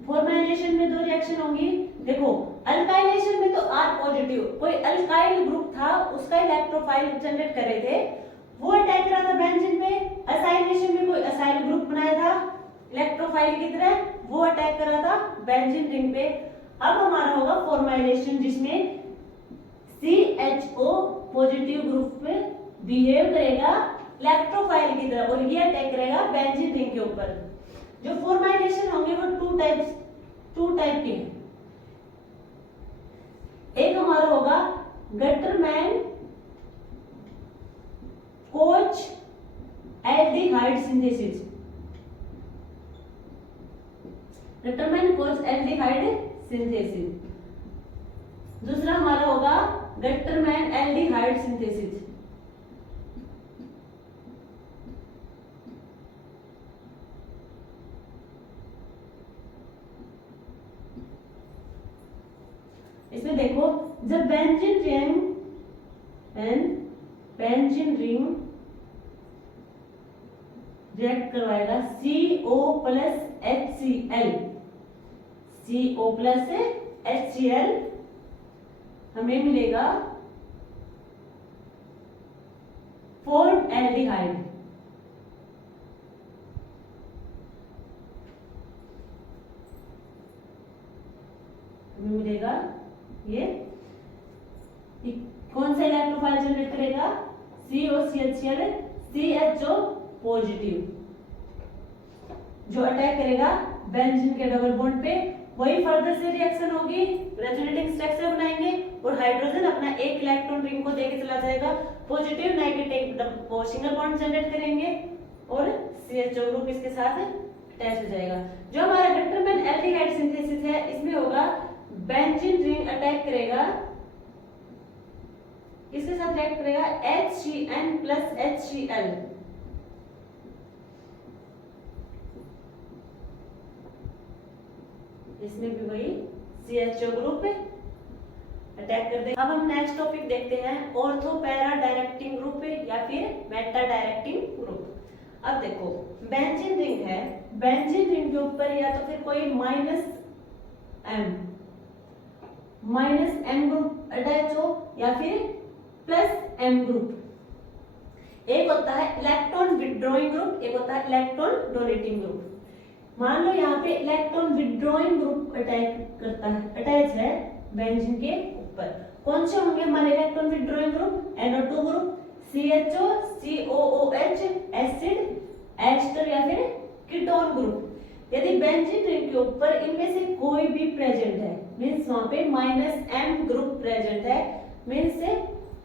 फॉर्माइलेशन में दो रिएक्शन होंगी। देखो अल्काइलेशन में तो R पॉजिटिव, कोई अल्काइल ग्रुप था उसका इलेक्ट्रोफाइल जनरेट कर रहे थे, वो अटैक करा था बेंजीन पे। असाइलेशन में कोई असाइल ग्रुप बनाया था इलेक्ट्रोफाइल की तरह, वो अटैक करा था बेंजीन रिंग पे। अब हमारा होगा फॉर्माइलेशन जिसमें CHO पॉजिटिव ग्रुप पे बिहेव करेगा इलेक्ट्रोफाइल की तरह और ये अटैक करेगा बेंजीन रिंग के ऊपर। जो फॉर्माइलेशन होंगे वो टू टाइप के हैं। एक हमारा होगा Gattermann coach aldehyde synthesis. Gattermann coach aldehyde synthesis. दूसरा हमारा होगा गटरमैन एल्डिहाइड सिंथेसिस। इसमें देखो जब बेंजीन रिंग रिएक्ट करवाएगा CO plus HCl, CO plus HCl, हमें मिलेगा फॉर्म एल्डिहाइड। हमें मिलेगा ये कौन सा इलेक्ट्रोफाइल जनरेट करेगा, COCHCl CHO पॉजिटिव, जो अटैक करेगा बेंजीन के डबल बॉन्ड पे। वही फर्दर से रिएक्शन होगी, रेजोनेटिंग स्ट्रक्चर बनाएंगे और हाइड्रोजन अपना एक इलेक्ट्रॉन रिंग को देके चला जाएगा। Positive negative single bond generate करेंगे और CHO ग्रुप इसके साथ अटैच हो जाएगा। जो हमारा गटरमैन एल्डिहाइड सिंथेसिस है इसमें होगा बेंजीन रिंग अटैक करेगा, इसके साथ रिएक्ट करेगा HCN प्लस HCl। इसमें भी वही CHO ग्रुप है अटैक कर देगा। अब हम नेक्स्ट टॉपिक देखते हैं, ऑर्थो पैरा डायरेक्टिंग ग्रुप या फिर मेटा डायरेक्टिंग ग्रुप। अब देखो बेंजीन रिंग है, बेंजीन रिंग के ऊपर या तो फिर कोई माइनस एम ग्रुप अटैच हो या फिर प्लस एम ग्रुप। एक होता है इलेक्ट्रॉन विड्रॉइंग ग्रुप, एक होता है इलेक्ट्रॉन डोनेटिंग ग्रुप। मान लो यहाँ पे इलेक्ट्रॉन विड्रॉइंग ग्रुप अटैच है बेंजीन के ऊपर। कौन से होंगे हमारे electron withdrawing group? NO2 group, CHO, COOH, acid, ester या फिर कीटोन ग्रुप। यदि बेंजीन रिंग के ऊपर इनमें से कोई भी प्रेजेंट है, मींस वहां पे -M ग्रुप प्रेजेंट है, मींस से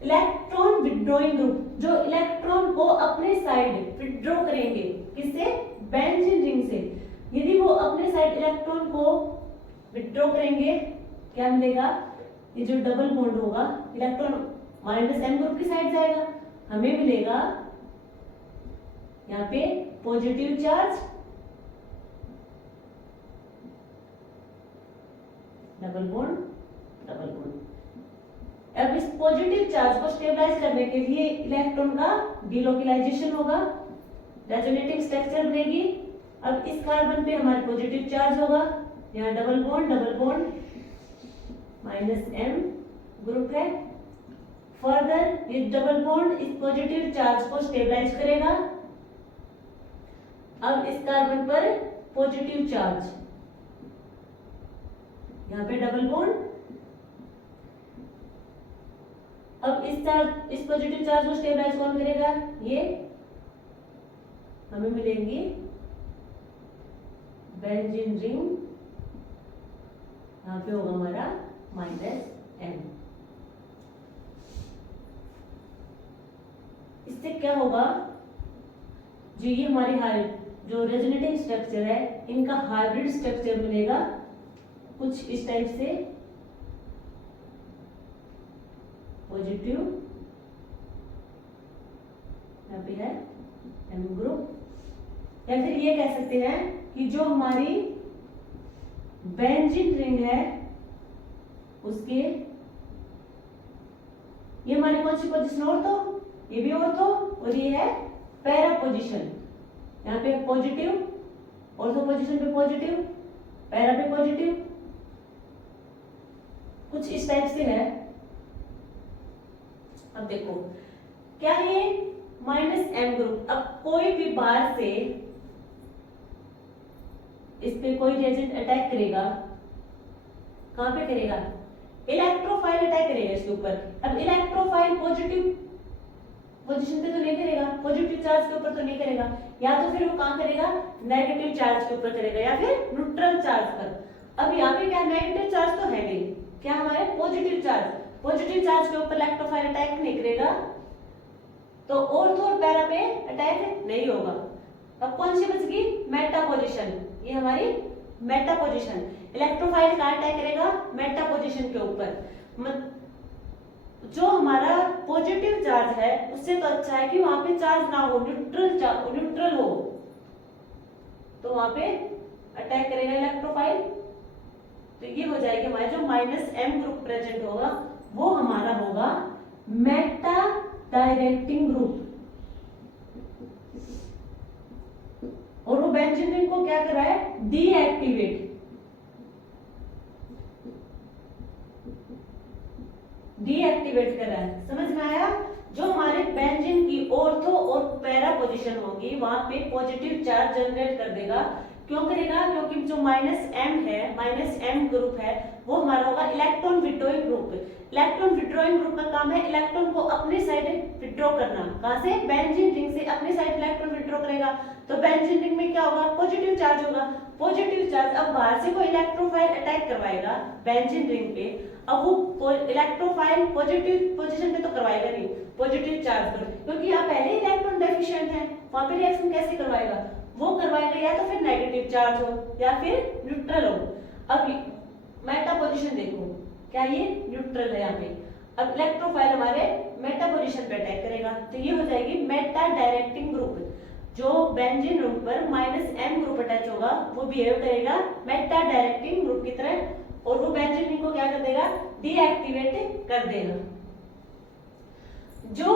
इलेक्ट्रॉन विड्रॉइंग ग्रुप, जो इलेक्ट्रॉन को अपने साइड विड्रॉ करेंगे, किससे? बेंजीन रिंग से। यदि वो अपने साइड इलेक्ट्रॉन को विड्रॉ करेंगे, क्या मिलेगा? ये जो डबल बॉन्ड होगा, इलेक्ट्रॉन -M ग्रुप की साइड जाएगा, हमें मिलेगा यहाँ पे positive charge, double bond, double bond. अब इस पॉजिटिव चार्ज को स्टेबलाइज करने के लिए इलेक्ट्रॉन का डिलोकलाइजेशन होगा, रेजोनेटिंग स्ट्रक्चर बनेगी। अब इस कार्बन पे हमारे पॉजिटिव चार्ज होगा, यहाँ डबल बॉन्ड -M ग्रुप है। फर्दर इस डबल बॉन्ड इस पॉजिटिव चार्ज को स्टेबलाइज करेगा। अब इस कार्बन पर पॉजिटिव चार्ज, यहाँ पे डबल बॉन्ड। अब इस पॉजिटिव चार्ज को स्टेबलाइज कौन करेगा? ये हमें मिलेंगी बेंजीन रिंग, यहाँ पे होगा हमारा -M। इससे क्या होगा? जो ये हमारी जो रेजोनेटिंग स्ट्रक्चर है, इनका हाइब्रिड स्ट्रक्चर मिलेगा कुछ इस टाइप से, पॉजिटिव, यहाँ पे है M ग्रुप। या फिर ये कह सकते हैं कि जो हमारी बेंजीन रिंग है उसके, ये हमारी कौन सी पोजीशन? ऑर्थो, ये भी ऑर्थो, और ये है पैरा पोजीशन। यहाँ पे पॉजिटिव, ऑर्थो पोजीशन पे पॉजिटिव, पैरा पे पॉजिटिव, कुछ इस टाइप से है। अब देखो क्या ये -M ग्रुप, अब कोई भी बाहर से इस पे कोई रिएजेंट अटैक करेगा, कहां पे करेगा? इलेक्ट्रोफाइल अटैक करेगा इसके ऊपर। अब इलेक्ट्रोफाइल पॉजिटिव पोजीशन पे तो नहीं करेगा, पॉजिटिव चार्ज के ऊपर तो नहीं करेगा, या तो फिर वो कहां करेगा? नेगेटिव चार्ज के ऊपर करेगा या फिर न्यूट्रल चार्ज पर। अब यहाँ पे क्या नेगेटिव चार्ज तो है नहीं, क्या हमारे पॉजिटिव चार्ज के ऊपर इलेक्ट्रोफाइल अटैक नहीं करेगा, तो ऑर्थो और पैरा पे अटैक नहीं होगा। अब कौन सी बच गई? मेटा पोजीशन, ये हमारी मेटा पोजीशन। इलेक्ट्रोफाइल कहां अटैक करेगा? मेटा पोजीशन के ऊपर। जो हमारा पॉजिटिव चार्ज है उससे तो अच्छा है कि वहां पे चार्ज ना हो, न्यूट्रल हो, तो वहां पे अटैक करेगा इलेक्ट्रोफाइल। तो ये हो जाएगी हमारे जो -M ग्रुप प्रेजेंट होगा वो हमारा होगा मेटा डायरेक्टिंग ग्रुप। और वो बेंजीन रिंग को क्या कर रहा है? डीएक्टिवेट कर रहा है। समझ में आया? जो हमारे बेंजीन की ऑर्थो और पैरा पोजीशन होगी वहां पे पॉजिटिव चार्ज जनरेट कर देगा। क्यों करेगा? क्योंकि जो -M ग्रुप है वो हमारा होगा electron withdrawing group. Electron withdrawing group का काम है इलेक्ट्रॉन को अपने साइड विड्रॉ करना। कहां से? बेंजीन रिंग से अपने साइड इलेक्ट्रॉन विड्रॉ करेगा। तो बेंजीन रिंग में क्या होगा? पॉजिटिव चार्ज होगा। पॉजिटिव चार्ज, अब बाहर से कोई इलेक्ट्रोफाइल अटैक करवाएगा बेंजीन रिंग पे, अब वो इलेक्ट्रोफाइल पॉजिटिव पोजीशन पे तो करवाएगा नहीं, पॉजिटिव चार्ज पर, क्योंकि यहाँ पहले इलेक्ट्रॉन डेफिशिएंट है, वहां पे रिएक्शन कैसे करवाएगा? वो करवाएगा या तो फिर नेगेटिव चार्ज हो या फिर न्यूट्रल हो। अब मेटा पोजीशन देखो, क्या ये न्यूट्रल है यहाँ पे। अब इलेक्ट्रोफाइल हमारे मेटा पोजीशन पे अटैक करेगा, तो ये हो जाएगी मेटा डायरेक्टिंग ग्रुप। जो बेंजीन रिंग पर -M ग्रुप अटैच होगा वो बिहेव करेगा मेटा डायरेक्टिंग ग्रुप की तरह, और वो बेंजीन रिंग को क्या कर देगा? डीएक्टिवेट कर देगा। जो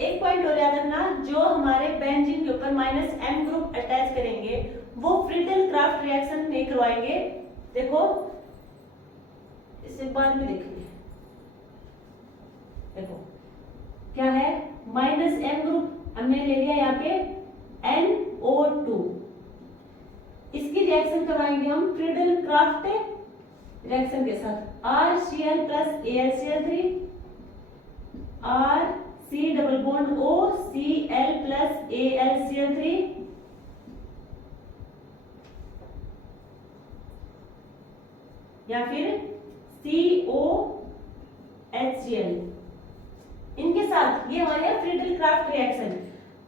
एक पॉइंट और याद रखना, जो हमारे बेंजीन के ऊपर -M ग्रुप अटैच करेंगे वो फ्रीडल क्राफ्ट रिएक्शन नहीं करवाएंगे। देखो इससे बाद में देखेंगे। देखो क्या है, -M ग्रुप हमने ले लिया यहाँ पे NO2, इसकी रिएक्शन करवाएंगे हम फ्रीडल क्राफ्ट रिएक्शन के साथ RCl plus AlCl3 RC double bond O Cl plus AlCl3 या फिर COHCl, इनके साथ ये हमारे फ्रीडल क्राफ्ट रिएक्शन।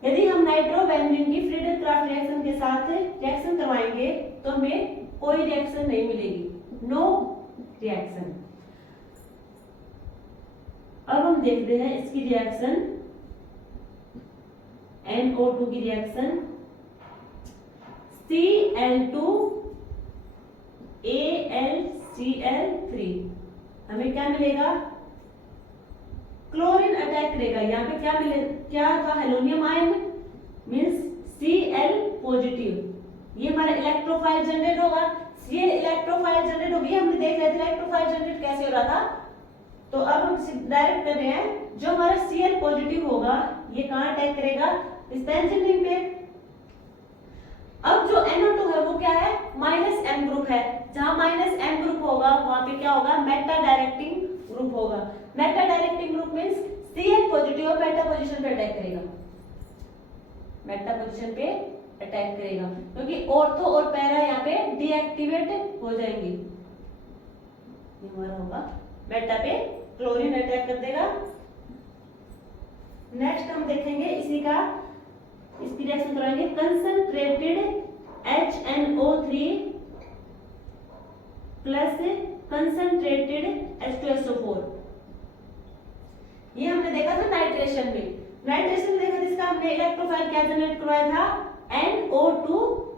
यदि हम नाइट्रोबेंजीन की फ्रीडल क्राफ्ट रिएक्शन के साथ रिएक्शन करवाएंगे तो हमें कोई रिएक्शन नहीं मिलेगी, नो रिएक्शन। अब हम देखते हैं इसकी रिएक्शन, NO2 की रिएक्शन Cl2AlCl3, हमें क्या मिलेगा, क्लोरीन अटैक करेगा। यहाँ पे क्या मिले, क्या था, हेलोनियम आयन मींस Cl पॉजिटिव, ये हमारा इलेक्ट्रोफाइल जनरेट होगा। Cl इलेक्ट्रोफाइल जनरेट होगी, हमने देख रहे थे इलेक्ट्रोफाइल जनरेट कैसे हो रहा था। तो अब हम डायरेक्ट कर रहे हैं, जो हमारा Cl पॉजिटिव होगा ये कहां अटैक करेगा, इस बेंजीन रिंग पे। अब जो NO2 है वो क्या है, -M ग्रुप है। जहां -M ग्रुप होगा वहां पे क्या होगा, मेटा डायरेक्टिंग ग्रुप होगा। Meta directing group means Cl positive और मेटा पोजीशन पे अटैक करेगा, मेटा पोजीशन पे अटैक करेगा, क्योंकि ऑर्थो और पैरा यहाँ पे डीएक्टिवेट हो जाएंगे। ये हमारा होगा मेटा पे क्लोरीन अटैक कर देगा। नेक्स्ट हम देखेंगे इसी का, इसकी रिएक्शन कराएंगे concentrated HNO3 plus concentrated H2SO4। ये हमने देखा था नाइट्रेशन में, नाइट्रेशन में देखा था, इसका हमने इलेक्ट्रोफाइल क्या जनरेट करवाया था, NO2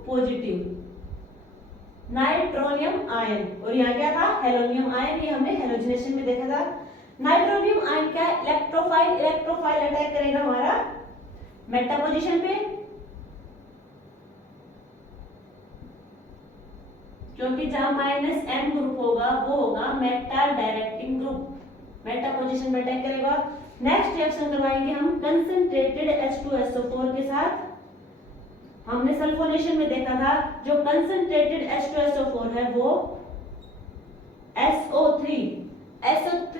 पॉजिटिव नाइट्रोनियम आयन, और यहाँ क्या था, हेलोनियम आयन। ये हमने हेलोजिनेशन में देखा था। नाइट्रोनियम आयन क्या, इलेक्ट्रोफाइल अटैक करेगा हमारा मेटा पोजीशन पे, क्योंकि जहां -M ग्रुप होगा वो होगा Meta directing group, Meta position पे अटैक करेगा। नेक्स्ट रिएक्शन करवाएंगे हम कंसंट्रेटेड H2SO4 के साथ। हमने सल्फोनेशन में देखा था, जो कंसंट्रेटेड H2SO4 है वो SO3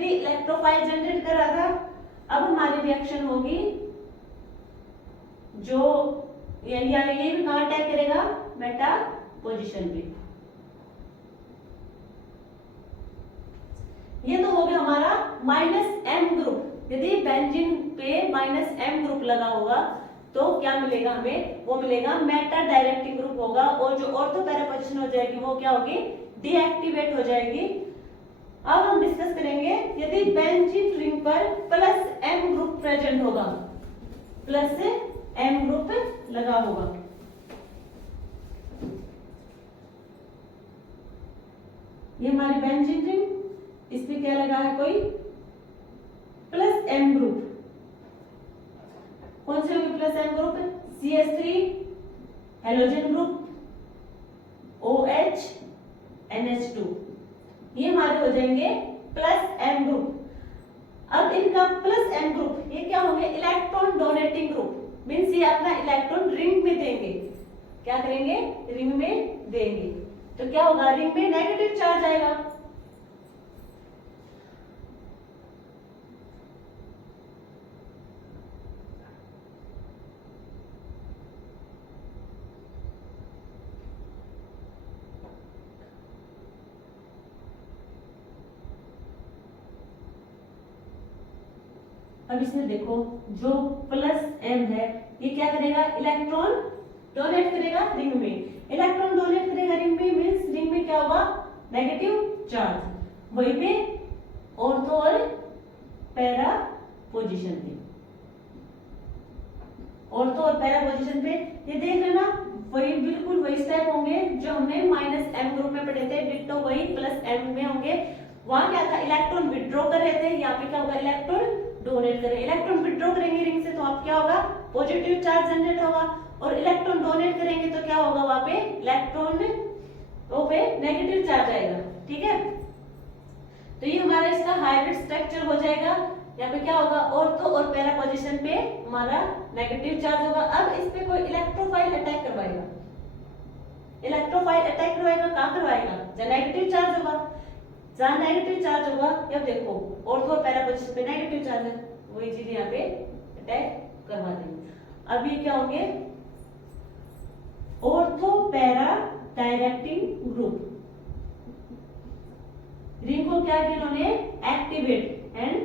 इलेक्ट्रोफाइल जनरेट कर रहा था। अब हमारी रिएक्शन होगी, जो ये भी कहां अटैक करेगा, मेटा पोजीशन पे। ये तो हो गया हमारा -M ग्रुप। यदि बेंजीन पे -M ग्रुप लगा होगा तो क्या मिलेगा हमें, वो मिलेगा मेटा डायरेक्टिंग ग्रुप होगा, और जो ऑर्थो पैरा पोजीशन हो जाएगी वो क्या होगी, डीएक्टिवेट हो जाएगी। अब हम डिस्कस करेंगे, यदि बेंजीन रिंग पर +M ग्रुप प्रेजेंट होगा, +M ग्रुप लगा होगा, ये हमारी बेंजीन रिंग, इस पे क्या लगा है, कोई +M ग्रुप। कौन से होंगे +M group, CH3 halogen group, OH NH2, ये हमारे हो जाएंगे +M ग्रुप। अब इनका +M ग्रुप ये क्या होंगे, इलेक्ट्रॉन डोनेटिंग ग्रुप, मींस ये अपना इलेक्ट्रॉन रिंग में देंगे, क्या करेंगे, रिंग में देंगे। तो क्या होगा, रिंग में नेगेटिव चार्ज आएगा। अब इसमें देखो, जो +M है ये क्या करेगा, इलेक्ट्रॉन डोनेट करेगा रिंग में। इलेक्ट्रॉन डोनेट करेगा रिंग में मींस रिंग में क्या होगा, नेगेटिव चार्ज, वहीं पे ऑर्थो और पैरा पोजीशन पे, ऑर्थो और पैरा पोजीशन पे ये देख लेना, वही बिल्कुल वही स्टेप होंगे जो हमने -M ग्रुप में पढ़े थे, डिट्टो वही +M में होंगे। वहां क्या था, इलेक्ट्रॉन विड्रॉ कर रहे थे, यहाँ पे क्या होगा, इलेक्ट्रॉन डोनेट कर रहे हैं। इलेक्ट्रॉन विड्रॉ करेंगे रिंग से तो आप क्या होगा, पॉजिटिव चार्ज जनरेट होगा, और इलेक्ट्रॉन डोनेट करेंगे तो क्या होगा, वहां पे इलेक्ट्रॉन वो पे नेगेटिव चार्ज आएगा। ठीक है, तो ये हमारा इसका हाइब्रिड स्ट्रक्चर हो जाएगा। यहाँ पे क्या होगा, ऑर्थो और पैरा पोजीशन पे हमारा नेगेटिव चार्ज होगा। अब इस पे कोई इलेक्ट्रोफाइल अटैक करवाएगा, इलेक्ट्रोफाइल अटैक करवाएगा, कहाँ करवाएगा, जहाँ नेगेटिव चार्ज होगा, जहाँ नेगेटिव चार्ज होगा। अब देखो ऑर्थो और पैरा पोजीशन पे नेगेटिव चार्ज है, वही चीज यहाँ पे अटैक करवा देंगे। अब ये क्या होंगे, ortho para directing group, ring को क्या किया इन्होंने, एक्टिवेट एंड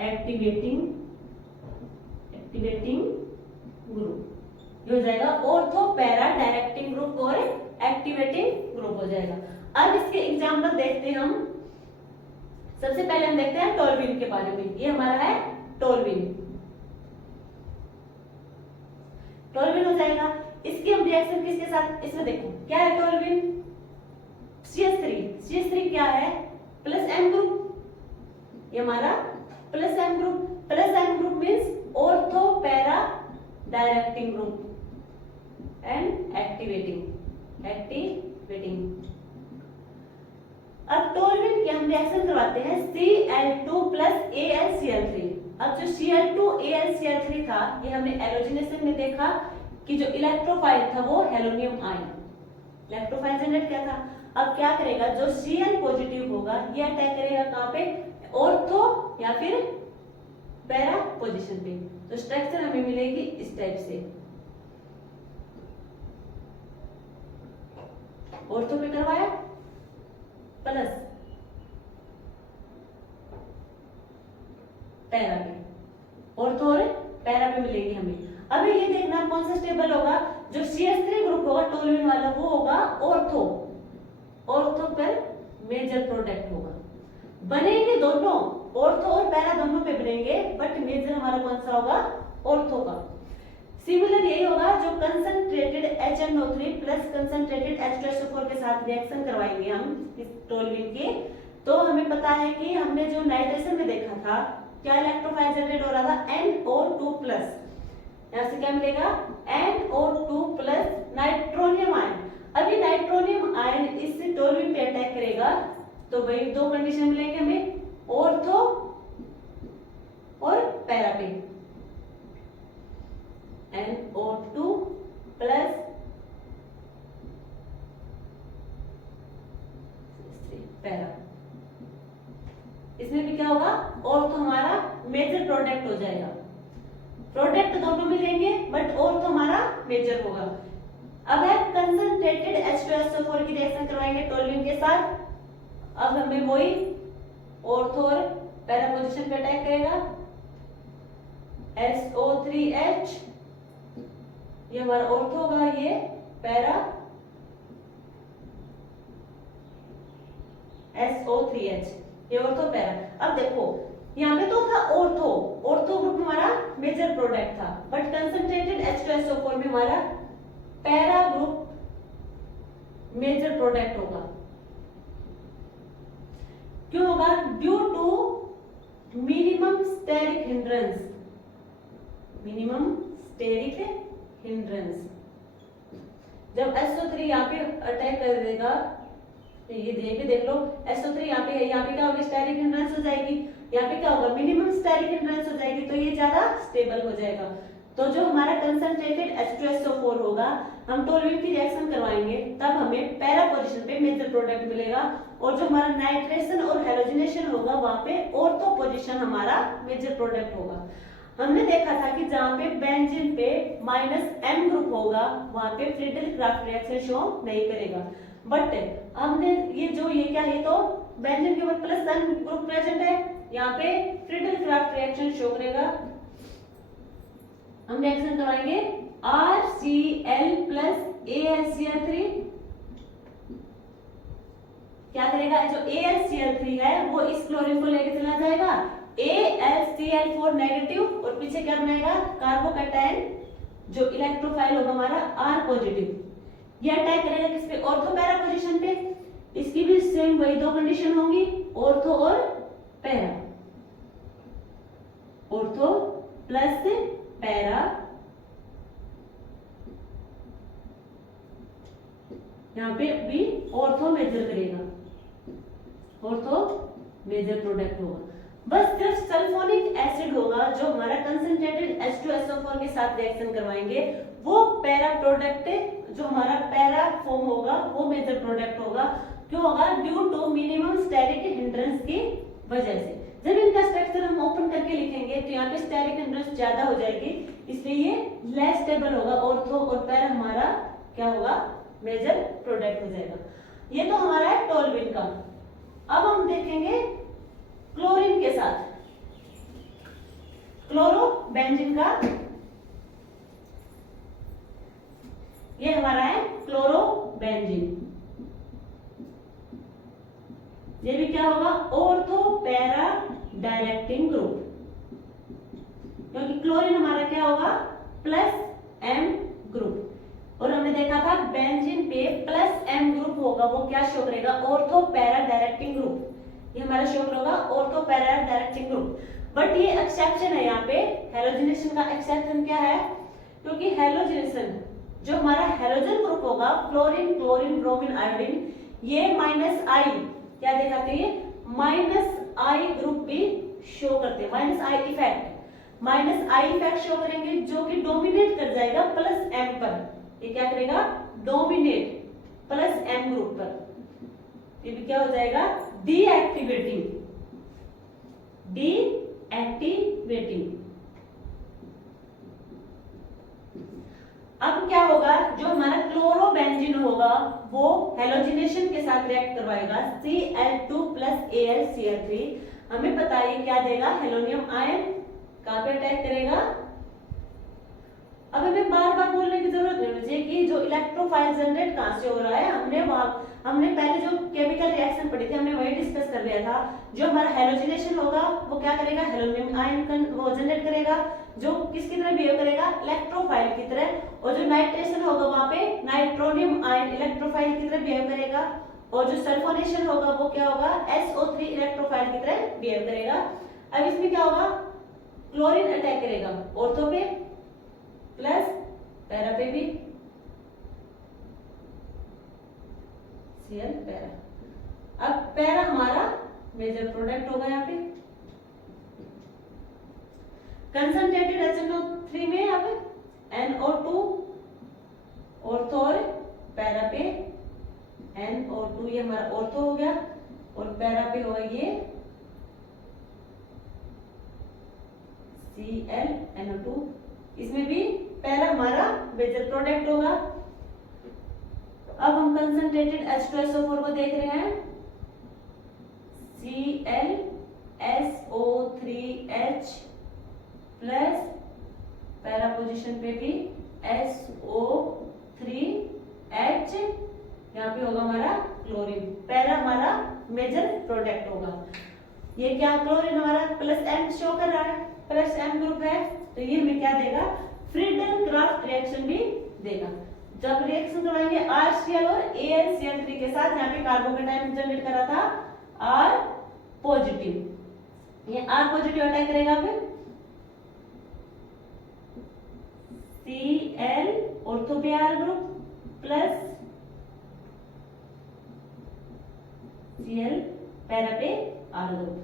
एक्टिवेटिंग ग्रुप, ये हो जाएगा ऑर्थो पैरा डायरेक्टिंग ग्रुप और एक्टिवेटिंग ग्रुप हो जाएगा। अब इसके एग्जांपल देखते हैं हम। सबसे पहले हम देखते हैं टोल्यूइन के बारे में। ये हमारा है टोल्यूइन, टोल्यूइन हो जाएगा। इसकी हम रिएक्शन किसके साथ, इसमें देखो क्या है टोल्यूइन, CH3 क्या है, प्लस एम ग्रुप, ये हमारा plus M group. Plus M group means ortho para directing group and activating. अब टोल्यूइन के हम रिएक्शन करवाते हैं Cl2 प्लस AlCl3। अब जो Cl2 AlCl3 था, ये हमने एलोजिनेशन में देखा कि जो इलेक्ट्रोफाइल था वो हेलोनियम आयन, इलेक्ट्रोफाइल जनरेट किया था। अब क्या करेगा, जो Cl पॉजिटिव होगा ये अटैक करेगा कहां पे, ऑर्थो या फिर पैरा पोजीशन पे। तो स्ट्रक्चर हमें मिलेगी इस टाइप से, ऑर्थो पे करवाया प्लस पैरा पे, ऑर्थो और पैरा पे मिलेगी हमें। अभी ये देखना कौन सा स्टेबल होगा, जो CH3 ग्रुप होगा टोल्यूइन वाला वो होगा ऑर्थो, ऑर्थो पर मेजर प्रोडक्ट होगा। बनेंगे दोनों, ऑर्थो और पैरा दोनों पे बनेंगे, बट मेजर हमारा कौन सा होगा, ऑर्थो का। सिमिलर यही होगा जो concentrated HNO3 plus concentrated H2SO4 के साथ रिएक्शन करवाएंगे हम इस टोल्यूइन के। तो हमें पता है कि हमने जो नाइट्रेशन में देखा था, क्या इलेक्ट्रोफाइल जनरेट हो रहा था, NO2 प्लस, यहां से क्या मिलेगा, NO2 प्लस नाइट्रोनियम आयन। अभी नाइट्रोनियम आयन इस टोल्यूइन पे अटैक करेगा तो वही दो कंडीशन मिलेंगे हमें, ऑर्थो और पैरा पे, NO2 प्लस पैरा। इसमें भी क्या होगा, ऑर्थो हमारा मेजर प्रोडक्ट हो जाएगा। प्रोडक्ट दोनों मिलेंगे बट ऑर्थो हमारा मेजर होगा। अब है कंसंट्रेटेड H2SO4 की रिएक्शन करवाएंगे टोल्यूइन के साथ। अब हमें वही ऑर्थो और पैरा पोजीशन पे अटैक करेगा, SO3H, ये हमारा ऑर्थो होगा, ये पैरा SO3H, ये ऑर्थो पैरा। अब देखो यहाँ पे तो था ऑर्थो ग्रुप में हमारा मेजर प्रोडक्ट था, बट कंसंट्रेटेड H2SO4 में हमारा पैरा ग्रुप मेजर प्रोडक्ट होगा। क्यों होगा, due to minimum steric hindrance, minimum steric hindrance. जब SO3 यहाँ पे अटैक कर देगा, ये देख लो SO3 यहाँ पे है, यहाँ पे क्या होगा, स्टेरिक हिंड्रेंस हो जाएगी, यहाँ पे क्या होगा, मिनिमम स्टेरिक हिंड्रेंस हो जाएगी, तो ये ज्यादा स्टेबल हो जाएगा। तो जो हमारा कंसंट्रेटेड H2SO4 होगा, हम टोल्यूइन की रिएक्शन करवाएंगे तब हमें पैरा पोजीशन पे मेजर प्रोडक्ट मिलेगा, और जो हमारा नाइट्रेशन और हेलोजिनेशन होगा वहां पे ऑर्थो पोजीशन हमारा मेजर प्रोडक्ट होगा। हमने देखा था कि जहां पे बेंजीन पे -M ग्रुप होगा वहां पे फ्रीडल क्राफ्ट रिएक्शन शो नहीं करेगा, बट हमने ये क्या है, तो बेंजीन के ऊपर +N ग्रुप प्रेजेंट है, यहाँ पे फ्रीडल क्राफ्ट रिएक्शन शो करेगा। हम रिएक्शन करवाएंगे RCl प्लस AlCl3, क्या करेगा, जो AlCl3 है वो इस क्लोरीन को लेके चला जाएगा, AlCl4 नेगेटिव, और पीछे क्या बनाएगा, कार्बोकैटायन जो इलेक्ट्रोफाइल होगा हमारा R पॉजिटिव, ये अटैक करेगा किस पे, ऑर्थो पैरा पोजीशन पे। इसकी भी सेम वही दो कंडीशन होंगी, ऑर्थो और पैरा, ऑर्थो प्लस पैरा, यहाँ पे भी ऑर्थो मेजर करेगा, ऑर्थो मेजर प्रोडक्ट होगा। बस सिर्फ सल्फोनिक एसिड होगा जो हमारा कंसंट्रेटेड H2SO4 के साथ रिएक्शन करवाएंगे, वो पैरा प्रोडक्ट जो हमारा पैरा फॉर्म होगा वो मेजर प्रोडक्ट होगा। क्यों होगा? Due to minimum steric hindrance की वजह से। जब इनका स्ट्रक्चर हम ओपन करके लिखेंगे तो यहाँ पे स्टेरिक हिंड्रेंस ज्यादा हो जाएगी, इसलिए ये लेस स्टेबल होगा। ऑर्थो और पैरा हमारा क्या होगा? मेजर प्रोडक्ट हो जाएगा। ये तो हमारा है टोल्यूइन का। अब हम देखेंगे क्लोरीन के साथ, क्लोरोबेंजीन का। ये हमारा है क्लोरोबेंजीन। ये भी क्या होगा? ऑर्थो पैरा डायरेक्टिंग ग्रुप, क्योंकि क्लोरीन हमारा क्या होगा? Plus M group. और हमने देखा था बेंजीन पे प्लस M ग्रुप होगा, वो क्या शो करेगा? Ortho para directing group. ये हमारा शो होगा ortho para directing group. But ये एक्सेप्शन है यहाँ पे, हेलोजिनेशन का एक्सेप्शन क्या है? क्योंकि हेलोजिनेशन जो हमारा हेलोजन ग्रुप होगा, फ्लोरीन, क्लोरीन, ब्रोमीन, आयोडीन, ये -I क्या दिखाते हैं? -I ग्रुप भी शो करते हैं, -I इफेक्ट शो करेंगे जो कि डोमिनेट कर जाएगा प्लस M पर। ये क्या करेगा? डोमिनेट प्लस M ग्रुप पर। ये भी क्या हो जाएगा? डीएक्टिवेटिंग। अब क्या होगा? जो हमारा क्लोरोबेंजीन होगा वो हेलोजिनेशन के साथ रिएक्ट करवाएगा, Cl2 प्लस AlCl3। हमें पता है क्या देगा? हेलोनियम आयन। कहां पे अटैक करेगा? अब हमें बार बार बोलने की जरूरत नहीं मुझे कि जो इलेक्ट्रोफाइल जनरेट कहां से हो रहा है। हमने पहले जो केमिकल रिएक्शन पढ़ी थी हमने वही डिस्कस कर लिया था। जो हमारा हेलोजिनेशन होगा वो क्या करेगा? हेलोनियम आयन वो जनरेट करेगा, जो किसकी तरह बिहेव करेगा? इलेक्ट्रोफाइल की तरह। और जो नाइट्रेशन होगा वहां पे नाइट्रोनियम आयन इलेक्ट्रोफाइल की तरह बिहेव करेगा। और जो सल्फोनेशन होगा वो क्या होगा? SO3 इलेक्ट्रोफाइल की तरह बिहेव करेगा। अब इसमें क्या होगा? क्लोरीन अटैक करेगा ऑर्थो पे प्लस पैरा पे भी, Cl पैरा। अब पैरा हमारा मेजर प्रोडक्ट होगा। यहाँ पे कंसंट्रेटेड HNO3 में अब NO2 ऑर्थो और पैरा पे NO2, ये हमारा ऑर्थो हो गया और पैरा पे होगा ये ClNO2। इसमें भी पैरा हमारा मेजर प्रोडक्ट होगा। अब हम कंसंट्रेटेड H2SO4 को देख रहे हैं, ClSO3H प्लस पैरा पोजीशन पे भी SO3H, यहाँ पे होगा हमारा क्लोरीन। पैरा हमारा मेजर प्रोडक्ट होगा। ये क्या? क्लोरीन हमारा प्लस M शो कर रहा है, प्लस M ग्रुप है, तो ये हमें क्या देगा? फ्रीडल-क्राफ्ट रिएक्शन भी देगा। जब रिएक्शन करवाएंगे RCl और AlCl3 के साथ, यहाँ पे कार्बोकेटाइन जनरेट करा था R पॉजिटिव, ये R पॉजिटिव अटैक करेगा फिर Cl ऑर्थो पे R group plus Cl para पे R ग्रुप।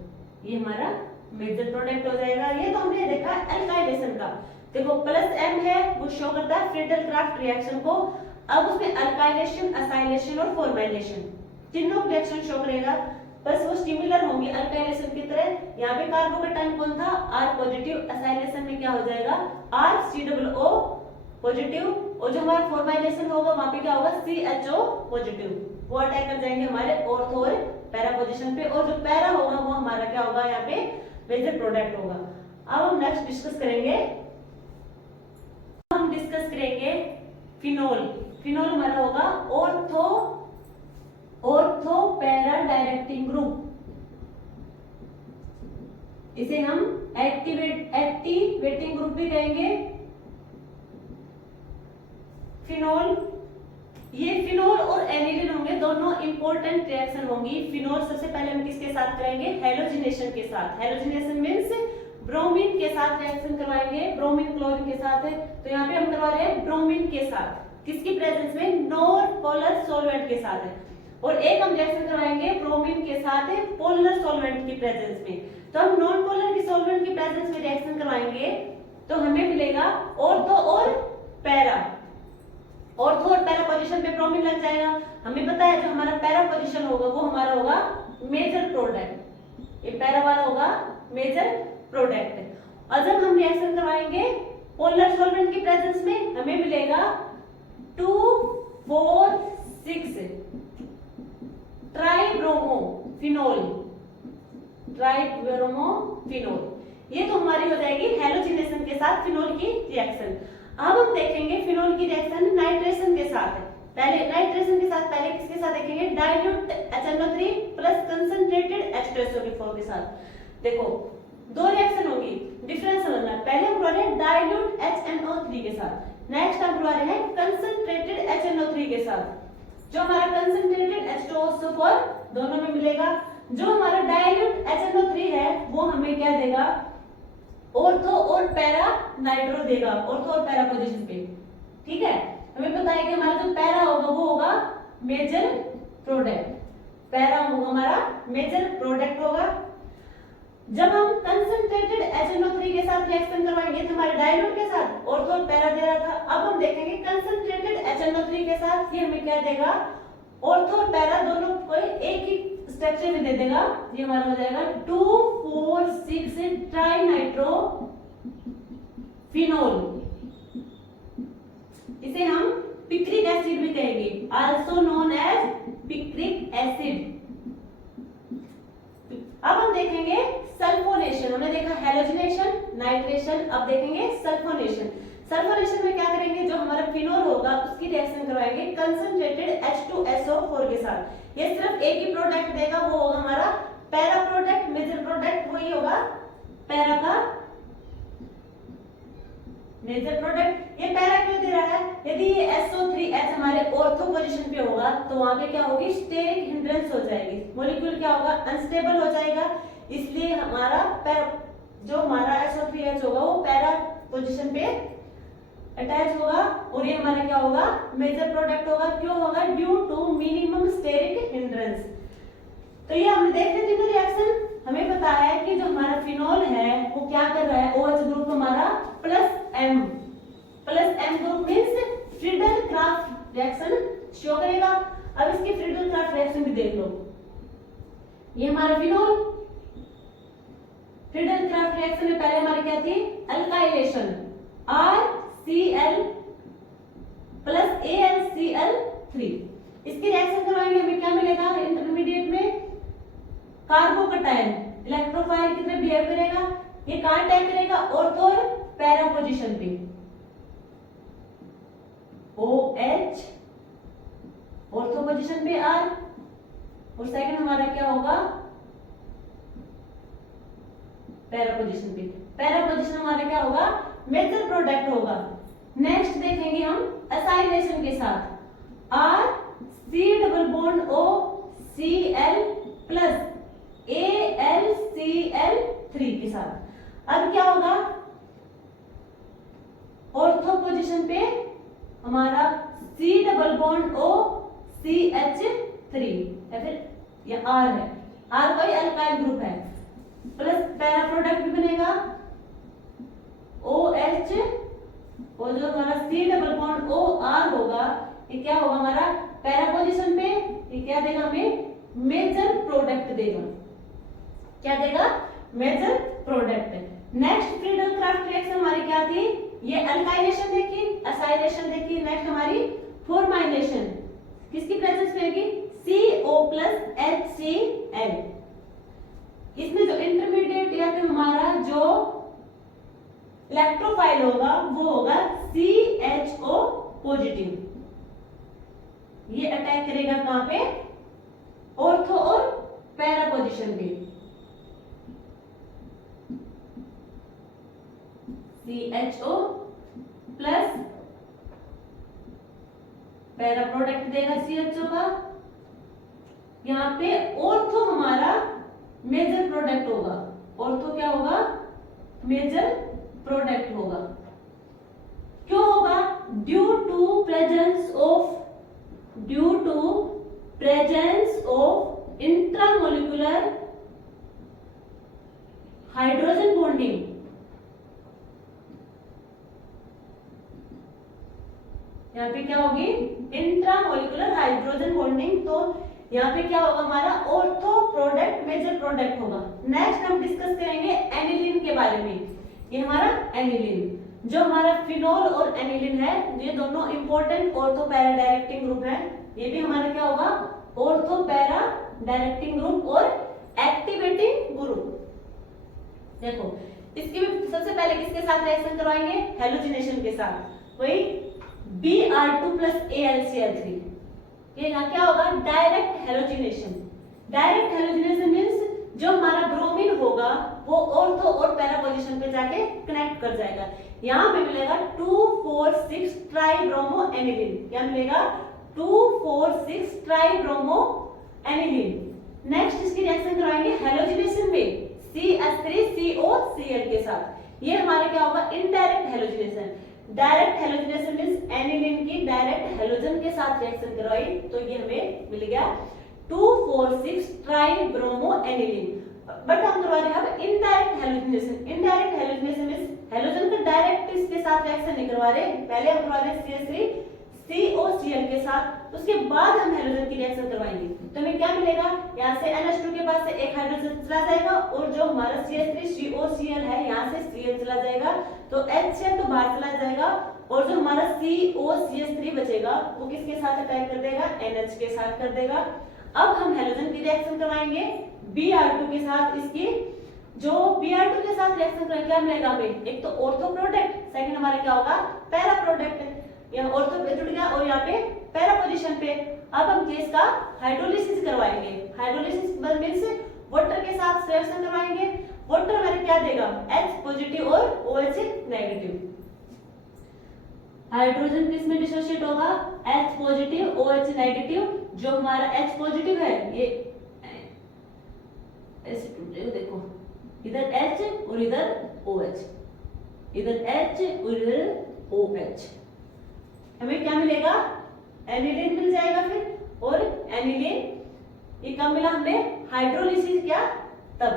ये हमारा मेजर प्रोडक्ट हो जाएगा। ये तो हमने देखा अल्काइलेशन का। देखो प्लस M है वो शो करता है फ्रीडल-क्राफ्ट रिएक्शन को। अब उसमें अल्काइलेशन, असाइलेशन और फॉर्माइलेशन तीनों रिएक्शन शो करेगा, बस वो सिमिलर होंगी अल्काइलेशन की तरह। यहाँ पे कार्बोकेटाइन कौन था? R positive. असाइलेशन में क्या हो जाएगा? RCOO positive. और जो हमारा फॉर्माइलेशन होगा वहां पे क्या होगा? CHO positive. वो अटैक कर जाएंगे हमारे ऑर्थो और पैरा पोजीशन पे। और जो पैरा होगा वो हमारा क्या होगा? यहाँ पे मेजर प्रोडक्ट होगा। अब हम नेक्स्ट डिस्कस करेंगे फिनोल। फिनोल हमारा होगा ऑर्थो पैरा डायरेक्टिंग ग्रुप। इसे हम एक्टिवेटिंग ग्रुप भी कहेंगे। फिनोल ये फिनोल और एनिलीन होंगे, दोनों इंपॉर्टेंट रिएक्शन होंगी। फिनोल सबसे पहले हम किसके साथ करेंगे, हेलोजिनेशन के साथ। हेलोजिनेशन मींस ब्रोमीन के साथ रिएक्शन करवाएंगे, ब्रोमीन क्लोरीन के साथ है, तो यहाँ पे हम करवा रहे हैं ब्रोमीन के साथ, किसकी प्रेजेंस में, नॉन पोलर सॉल्वेंट के साथ है। और एक हम रिएक्शन करवाएंगे ब्रोमीन के साथ है पोलर सॉल्वेंट की प्रेजेंस में। तो हम नॉन पोलर की सॉल्वेंट की प्रेजेंस में रिएक्शन करवाएंगे तो हमें मिलेगा ऑर्थो और पैरा। ऑर्थो और पैरा पोजीशन पे ब्रोमीन लग जाएगा। हमें पता है जो हमारा पैरा पोजीशन होगा वो हमारा होगा मेजर प्रोडक्ट, ये पैरा वाला होगा मेजर प्रोडक्ट। और जब हम रिएक्शन करवाएंगे पोलर सॉल्वेंट की प्रेजेंस में हमें मिलेगा 2 4 6 ट्राइब्रोमोफिनोल, ट्राइब्रोमोफिनोल। ये तो हमारी हो जाएगी हेलोजिनेशन के साथ फिनोल की रिएक्शन। अब हम देखेंगे फिनोल की रिएक्शन नाइट्रेशन के साथ है। पहले नाइट्रेशन के साथ पहले किसके साथ देखेंगे, dilute HNO3 plus concentrated H2SO4 के साथ। देखो दो रिएक्शन होगी, डिफरेंस समझना। पहले हम कर रहे हैं डाइल्यूट HNO3 के साथ, नेक्स्ट हम कर रहे हैं कंसंट्रेटेड HNO3 के साथ। जो हमारा कंसंट्रेटेड H2SO4 दोनों में मिलेगा, जो हमारा डाइल्यूट HNO3 है वो हमें क्या देगा, ऑर्थो और पैरा नाइट्रो देगा, ऑर्थो और पैरा पोजीशन पे। ठीक है, हमें पता है कि हमारा जो पैरा होगा वो होगा मेजर प्रोडक्ट, पैरा होगा हमारा मेजर प्रोडक्ट होगा। जब हम कंसंट्रेटेड HNO3 के साथ रिएक्शन करवाएंगे तो हमारे डाइल्यूट के साथ ऑर्थो और पैरा दे रहा था। अब हम देखेंगे कंसंट्रेटेड HNO3 के साथ ये हमें क्या देगा, ऑर्थो और पैरा दोनों को एक ही स्ट्रक्चर में दे देगा। ये हमारा हो जाएगा 2 4 6 ट्राइनाइट्रो फिनोल। इसे हम पिक्रिक एसिड भी कहेंगे, also known as picric acid. अब हम देखेंगे सल्फोनेशन। हमने देखा हेलोजिनेशन, नाइट्रेशन, अब देखेंगे सल्फोनेशन। सल्फोनेशन में क्या करेंगे, जो हमारा फिनोल होगा उसकी रिएक्शन करवाएंगे कंसंट्रेटेड H2SO4 के साथ। ये सिर्फ एक ही प्रोडक्ट देगा, वो होगा हमारा पैरा प्रोडक्ट, मेजर प्रोडक्ट वही होगा पैरा का मेजर प्रोडक्ट। ये पैरा क्यों दे रहा है, यदि ये SO3H हमारे ऑर्थो पोजीशन पे होगा तो वहां पे क्या होगी, स्टेरिक हिंड्रेंस हो जाएगी, मॉलिक्यूल क्या होगा, अनस्टेबल हो जाएगा। इसलिए हमारा जो हमारा SO3H होगा वो पैरा पोजीशन पे अटैच होगा और ये हमारा क्या होगा, मेजर प्रोडक्ट होगा। क्यों होगा, due to minimum steric hindrance. तो ये हमने देख लिया तीनों रिएक्शन। हमें पता है कि जो हमारा फिनोल है वो क्या कर रहा है, OH ग्रुप हमारा plus M group means Friedel-Crafts reaction show करेगा। अब इसकी फ्रीडल-क्राफ्ट रिएक्शन भी देख लो। ये हमारा फिनोल, फ्रीडल-क्राफ्ट रिएक्शन में पहले हमारी क्या थी, अल्काइलेशन, RCl प्लस AlCl3। इसकी रिएक्शन करवाएंगे हमें क्या मिलेगा, इंटरमीडिएट में कार्बोकटायन इलेक्ट्रोफाइल कितने बिहेव करेगा, ये कहां अटैक करेगा, ऑर्थो और पैरा पोजीशन पे। OH ऑर्थो पोजीशन पे R और सेकंड हमारा क्या होगा, पैरा पोजीशन पे। पैरा पोजीशन हमारा क्या होगा, मेजर प्रोडक्ट होगा। नेक्स्ट देखेंगे हम एसाइलेशन के साथ, R C double bond O Cl plus AlCl3 के साथ। अब क्या होगा, ऑर्थो पोजीशन पे हमारा C double bond O CH3 या फिर ये R है, R कोई अल्काइल ग्रुप है, प्लस पैरा प्रोडक्ट भी बनेगा OH और जो हमारा C double bond O R होगा ये क्या होगा हमारा पैरा पोजीशन पे, ये क्या देगा हमें, मेजर प्रोडक्ट देगा। क्या देगा, major product. Next Friedel Craft reaction हमारी क्या थी, ये अल्काइलेशन देखी, एसाइलेशन देखी। नेक्स्ट हमारी फॉर्माइलेशन, किसकी प्रेजेंस में होगी, CO प्लस HCl। इसमें जो इंटरमीडिएट या फिर हमारा जो इलेक्ट्रोफाइल होगा वो होगा CHO पॉजिटिव। ये अटैक करेगा कहां पे, ऑर्थो और पैरा पोजीशन पे। CHO प्लस पैरा प्रोडक्ट देगा CHO का। यहाँ पे ऑर्थो हमारा मेजर प्रोडक्ट होगा। ऑर्थो क्या होगा? मेजर प्रोडक्ट होगा। क्यों होगा? Due to presence of intramolecular hydrogen bonding. यहाँ पे क्या होगी? Intramolecular hydrogen bonding. तो यहाँ पे क्या होगा? हमारा ऑर्थो प्रोडक्ट मेजर प्रोडक्ट होगा। नेक्स्ट हम डिस्कस करेंगे एनिलीन के बारे में। ये हमारा एनिलीन, जो हमारा फिनोल और एनिलीन है, ये दोनों important ortho para directing group है। ये भी हमारा क्या होगा? ऑर्थो पैरा डायरेक्टिंग ग्रुप और एक्टिवेटिंग ग्रुप। देखो, इसकी भी सबसे पहले किसके साथ रिएक्शन करवाएंगे? हैलोजिनेशन के साथ। वही Br2 plus AlCl3। ये यहाँ क्या होगा? Direct halogenation. Direct halogenation means जो हमारा ब्रोमीन होगा वो ऑर्थो और पैरा पोजीशन पे जाके कनेक्ट कर जाएगा। यहाँ पे मिलेगा 2,4,6 ट्राइब्रोमो एनिलीन। क्या मिलेगा? 2,4,6 ट्राइब्रोमो एनिलीन। नेक्स्ट इसकी रिएक्शन करवाएंगे हैलोजिनेशन में CH3COCl के साथ। ये हमारा क्या होगा? Indirect halogenation. Direct halogenation means aniline की डायरेक्ट हैलोजन के साथ रिएक्शन करवाई तो ये हमें मिल गया 2,4,6 ट्राइब्रोमो एनिलीन। बट हम करवा रहे हैं अब indirect halogenation. Indirect halogenation means halogen का डायरेक्ट इसके साथ रिएक्शन नहीं करवा रहे, पहले हम करवा रहे हैं CH3COCl के साथ, उसके बाद हम हैलोजन की रिएक्शन करवाएंगे। तो हमें क्या मिलेगा? यहाँ से NH2 के पास से एक हाइड्रोजन चला जाएगा और जो हमारा CH3COCl है यहाँ से Cl चला जाएगा, तो HCl तो बाहर चला जाएगा और जो हमारा COCH3 बचेगा वो किसके साथ अटैक कर देगा? NH के साथ कर देगा। अब हम हैलोजन की रिएक्शन करवाएंगे Br2 के साथ। इसकी जो Br2 के साथ रिएक्शन करेंगे क्या मिलेगा हमें? एक तो ऑर्थो प्रोडक्ट, सेकंड हमारा क्या होगा? Para product. यहाँ ऑर्थो पे जुड़ गया और यहाँ पे पैरा पोजीशन पे। अब हम केस का हाइड्रोलिसिस करवाएंगे। हाइड्रोलिसिस मींस वाटर के साथ रिएक्शन करवाएंगे। वाटर हमारे क्या देगा? H पॉजिटिव और OH नेगेटिव। हाइड्रोजन किस में डिसोसिएट होगा? H positive OH negative. जो हमारा H पॉजिटिव है ये ऐसे टूटेगा, देखो इधर H और इधर OH, इधर H और इधर OH। हमें क्या मिलेगा? एनिलीन मिल जाएगा फिर। और एनिलीन ये कब मिला हमें? हाइड्रोलिसिस किया तब।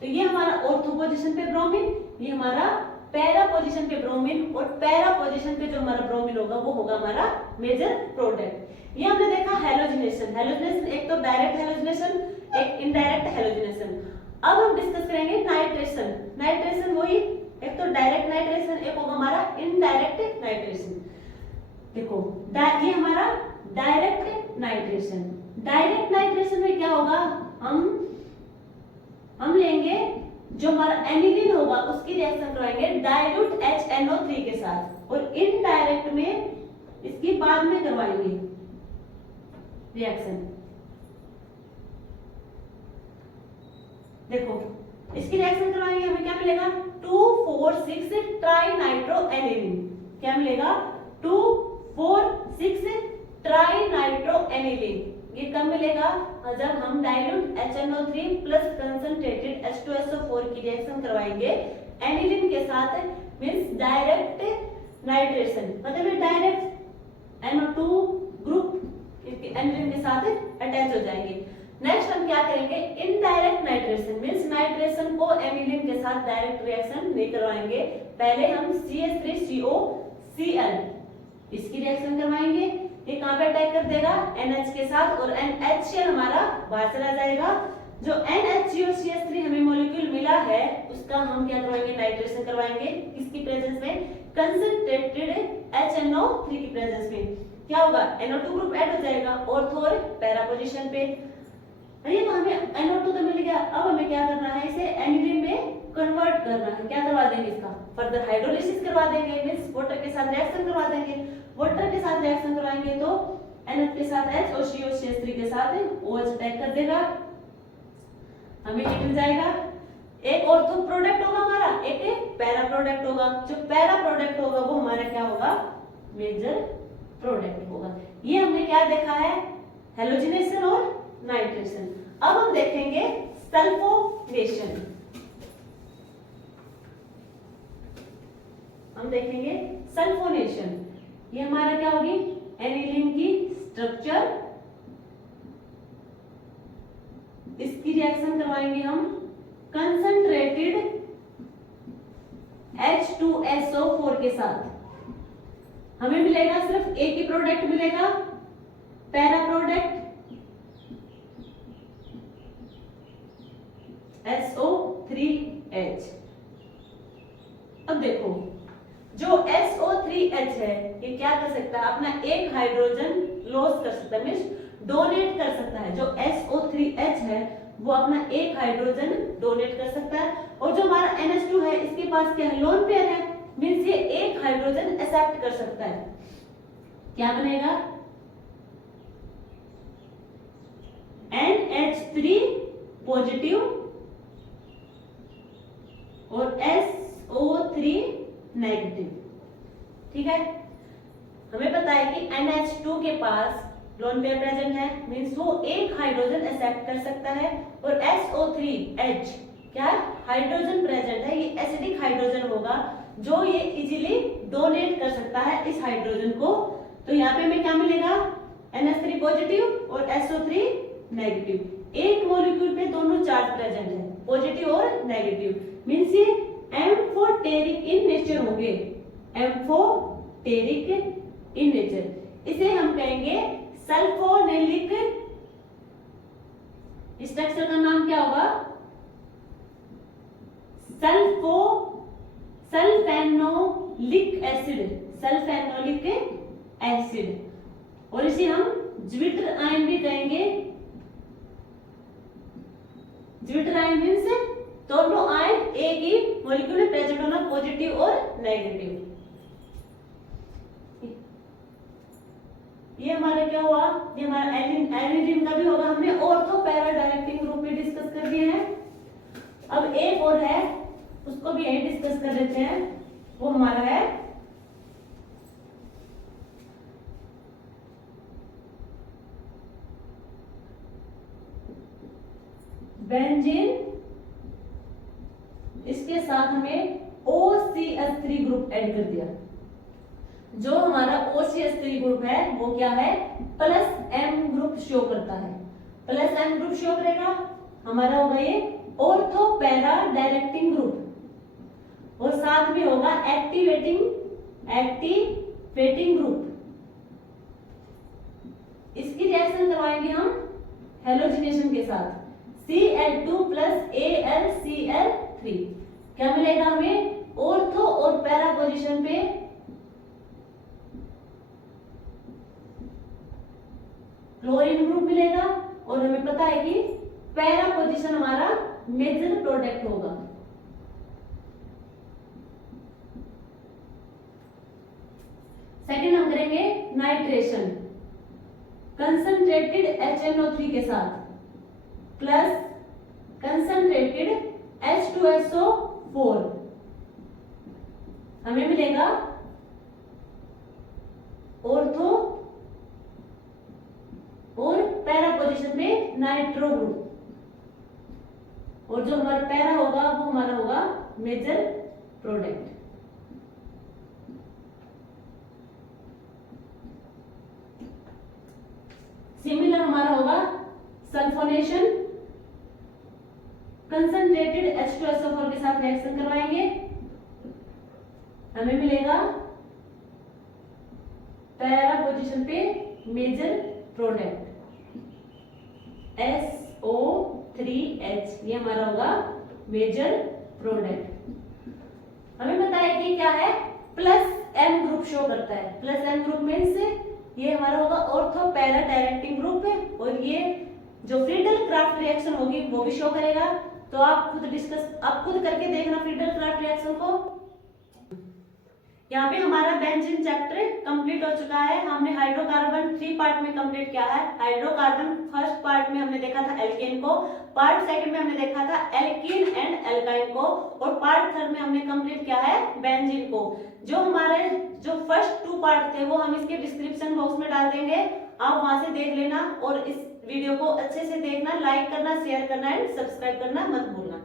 तो ये हमारा ऑर्थो पोजीशन पे ब्रोमीन, ये हमारा पैरा पोजीशन पे ब्रोमीन, और पैरा पोजीशन पे जो हमारा ब्रोमीन होगा वो होगा हमारा मेजर प्रोडक्ट। ये हमने देखा हैलोजिनेशन। हैलोजिनेशन एक तो डायरेक्ट हैलोजिनेशन, एक इनडायरेक्ट हैलोजिनेशन। अब हम डिस्कस करेंगे नाइट्रेशन। नाइट्रेशन वही, एक तो डायरेक्ट नाइट्रेशन, एक होगा हमारा इनडायरेक्ट नाइट्रेशन। देखो ये हमारा डायरेक्ट नाइट्रेशन। डायरेक्ट नाइट्रेशन में क्या होगा? हम लेंगे जो हमारा एनिलीन होगा उसकी रिएक्शन करवाएंगे डाइल्यूट HNO3 के साथ, और इनडायरेक्ट में इसकी बाद में करवाएंगे रिएक्शन। देखो इसकी रिएक्शन करवाएंगे, हमें क्या मिलेगा? 2,4,6 ट्राइनाइट्रोएनिलीन। क्या मिलेगा? 2,4,6 ट्राइनाइट्रोएनिलीन। ये कब मिलेगा? जब हम dilute HNO3 plus concentrated H2SO4 की रिएक्शन करवाएंगे एनिलीन के साथ, मींस डायरेक्ट नाइट्रेशन, मतलब डायरेक्ट NO2 ग्रुप एनिलीन के साथ अटैच हो जाएंगे। नेक्स्ट हम क्या करेंगे? इनडायरेक्ट नाइट्रेशन, मींस नाइट्रेशन को एनिलीन के साथ डायरेक्ट रिएक्शन नहीं करवाएंगे, पहले हम CH3COCl इसकी रिएक्शन करवाएंगे। ये कहां पे अटैक कर देगा? NH के साथ, और NHCl हमारा बाहर चला जाएगा। जो NHCOCH3 हमें मॉलिक्यूल मिला है उसका हम क्या करवाएंगे? नाइट्रेशन करवाएंगे। किसकी प्रेजेंस में? कंसंट्रेटेड HNO3 की प्रेजेंस में। क्या होगा? NO2 ग्रुप ऐड हो जाएगा ऑर्थो और पैरा पोजीशन पे। ये तो हमें NO2 तो मिल गया, अब हमें क्या करना है? इसे एनिलीन में कन्वर्ट करना है। क्या करवा देंगे? इसका फर्दर हाइड्रोलिसिस करवा देंगे, मींस वाटर के साथ रिएक्शन करवा देंगे। वाटर के साथ रिएक्शन करवाएंगे तो NH के साथ H और COCH3 के साथ OH अटैक कर देगा, हमें ये मिल जाएगा। एक ऑर्थो प्रोडक्ट होगा हमारा, एक पैरा प्रोडक्ट होगा। जो पैरा प्रोडक्ट होगा वो हमारा क्या होगा? मेजर प्रोडक्ट होगा। ये हमने क्या देखा है, हेलोजिनेशन और नाइट्रेशन। अब हम देखेंगे सल्फोनेशन। हम देखेंगे सल्फोनेशन। ये हमारा क्या होगी, एनिलीन की स्ट्रक्चर, इसकी रिएक्शन करवाएंगे हम कंसंट्रेटेड H2SO4 के साथ। हमें मिलेगा सिर्फ एक ही प्रोडक्ट मिलेगा, पैरा प्रोडक्ट SO3H। अब देखो जो SO3H है ये क्या कर सकता है, अपना एक हाइड्रोजन लॉस कर सकता है, मींस डोनेट कर सकता है। जो SO3H है वो अपना एक हाइड्रोजन डोनेट कर सकता है, और जो हमारा NH2 है इसके पास क्या है, लोन पेयर है, मींस ये एक हाइड्रोजन एक्सेप्ट कर सकता है। क्या बनेगा, NH3 पॉजिटिव और SO3 नेगेटिव। ठीक है, हमें पता है कि NH2 के पास लोन पेयर प्रेजेंट है, मींस वो एक हाइड्रोजन एक्सेप्ट कर सकता है, और SO3H क्या हाइड्रोजन प्रेजेंट है, ये एसिडिक हाइड्रोजन होगा जो ये इजीली डोनेट कर सकता है इस हाइड्रोजन को। तो यहाँ पे हमें क्या मिलेगा, NH3 पॉजिटिव और SO3 नेगेटिव। एक मॉलिक्यूल पे दोनों चार्ज प्रेजेंट है, पॉजिटिव और नेगेटिव, मींस ये एम्फोटेरिक इन नेचर होंगे, एम्फोटेरिक इन नेचर। इसे हम कहेंगे सल्फोनेलिक। स्ट्रक्चर का नाम क्या होगा, सल्फेनोलिक एसिड, सल्फेनोलिक एसिड। और इसे हम ज्विटर आयन भी कहेंगे। ज्विटर आयन मींस दोनों आयन एक ही मॉलिक्यूल में प्रेजेंट होना, पॉजिटिव और नेगेटिव। ये हमारा क्या हुआ, ये हमारा एनिलीन का भी होगा। हमने ऑर्थो पैरा डायरेक्टिंग ग्रुप में डिस्कस कर दिए हैं। अब एक और है, उसको भी यही डिस्कस कर लेते हैं। वो हमारा है बेंजीन। इसके साथ हमें OCH3 ग्रुप ऐड कर दिया। जो हमारा OCH3 ग्रुप है वो क्या है, +M ग्रुप शो करता है। +M ग्रुप शो करेगा, हमारा होगा ये ऑर्थो पैरा डायरेक्टिंग ग्रुप, और साथ में होगा एक्टिवेटिंग ग्रुप। इसकी रिएक्शन करवाएंगे हम हेलोजिनेशन के साथ, Cl2 + AlCl3। क्या मिलेगा हमें, ऑर्थो और पैरा पोजीशन पे क्लोरीन ग्रुप मिलेगा, और हमें पता है कि पैरा पोजीशन हमारा मेजर प्रोडक्ट होगा। सेकंड हम करेंगे नाइट्रेशन, कंसंट्रेटेड HNO3 के साथ प्लस कंसंट्रेटेड H2SO4। हमें मिलेगा ऑर्थो और पैरा पोजीशन पे नाइट्रो ग्रुप, और जो हमारा पैरा होगा वो हमारा होगा मेजर प्रोडक्ट। सिमिलर हमारा होगा सल्फोनेशन, कंसंट्रेटेड H2SO4 के साथ रिएक्शन करवाएंगे, हमें मिलेगा पैरा पोजीशन पे मेजर प्रोडक्ट SO3H। ये हमारा होगा मेजर प्रोडक्ट। हमें पता है कि क्या है, +M ग्रुप शो करता है। +M ग्रुप मींस ये हमारा होगा ऑर्थो पैरा डायरेक्टिंग ग्रुप है, और ये जो फ्रीडल क्राफ्ट रिएक्शन होगी वो भी शो करेगा। तो आप खुद करके देखना फ्रीडल क्राफ्ट रिएक्शन को। यहाँ पे हमारा बेंजीन चैप्टर कंप्लीट हो चुका है। हमने हाइड्रोकार्बन 3 पार्ट में कंप्लीट किया है। हाइड्रोकार्बन फर्स्ट पार्ट में हमने देखा था एल्केन को, पार्ट सेकंड में हमने देखा था एल्कीन एंड एल्काइन को, और पार्ट थर्ड में हमने कंप्लीट किया है बेंजीन को। जो हमारे जो फर्स्ट 2 पार्ट थे वो हम इसके डिस्क्रिप्शन बॉक्स में डाल देंगे, आप वहां से देख लेना और इस वीडियो को अच्छे से देखना, लाइक करना, शेयर करना एंड सब्सक्राइब करना मत भूलना।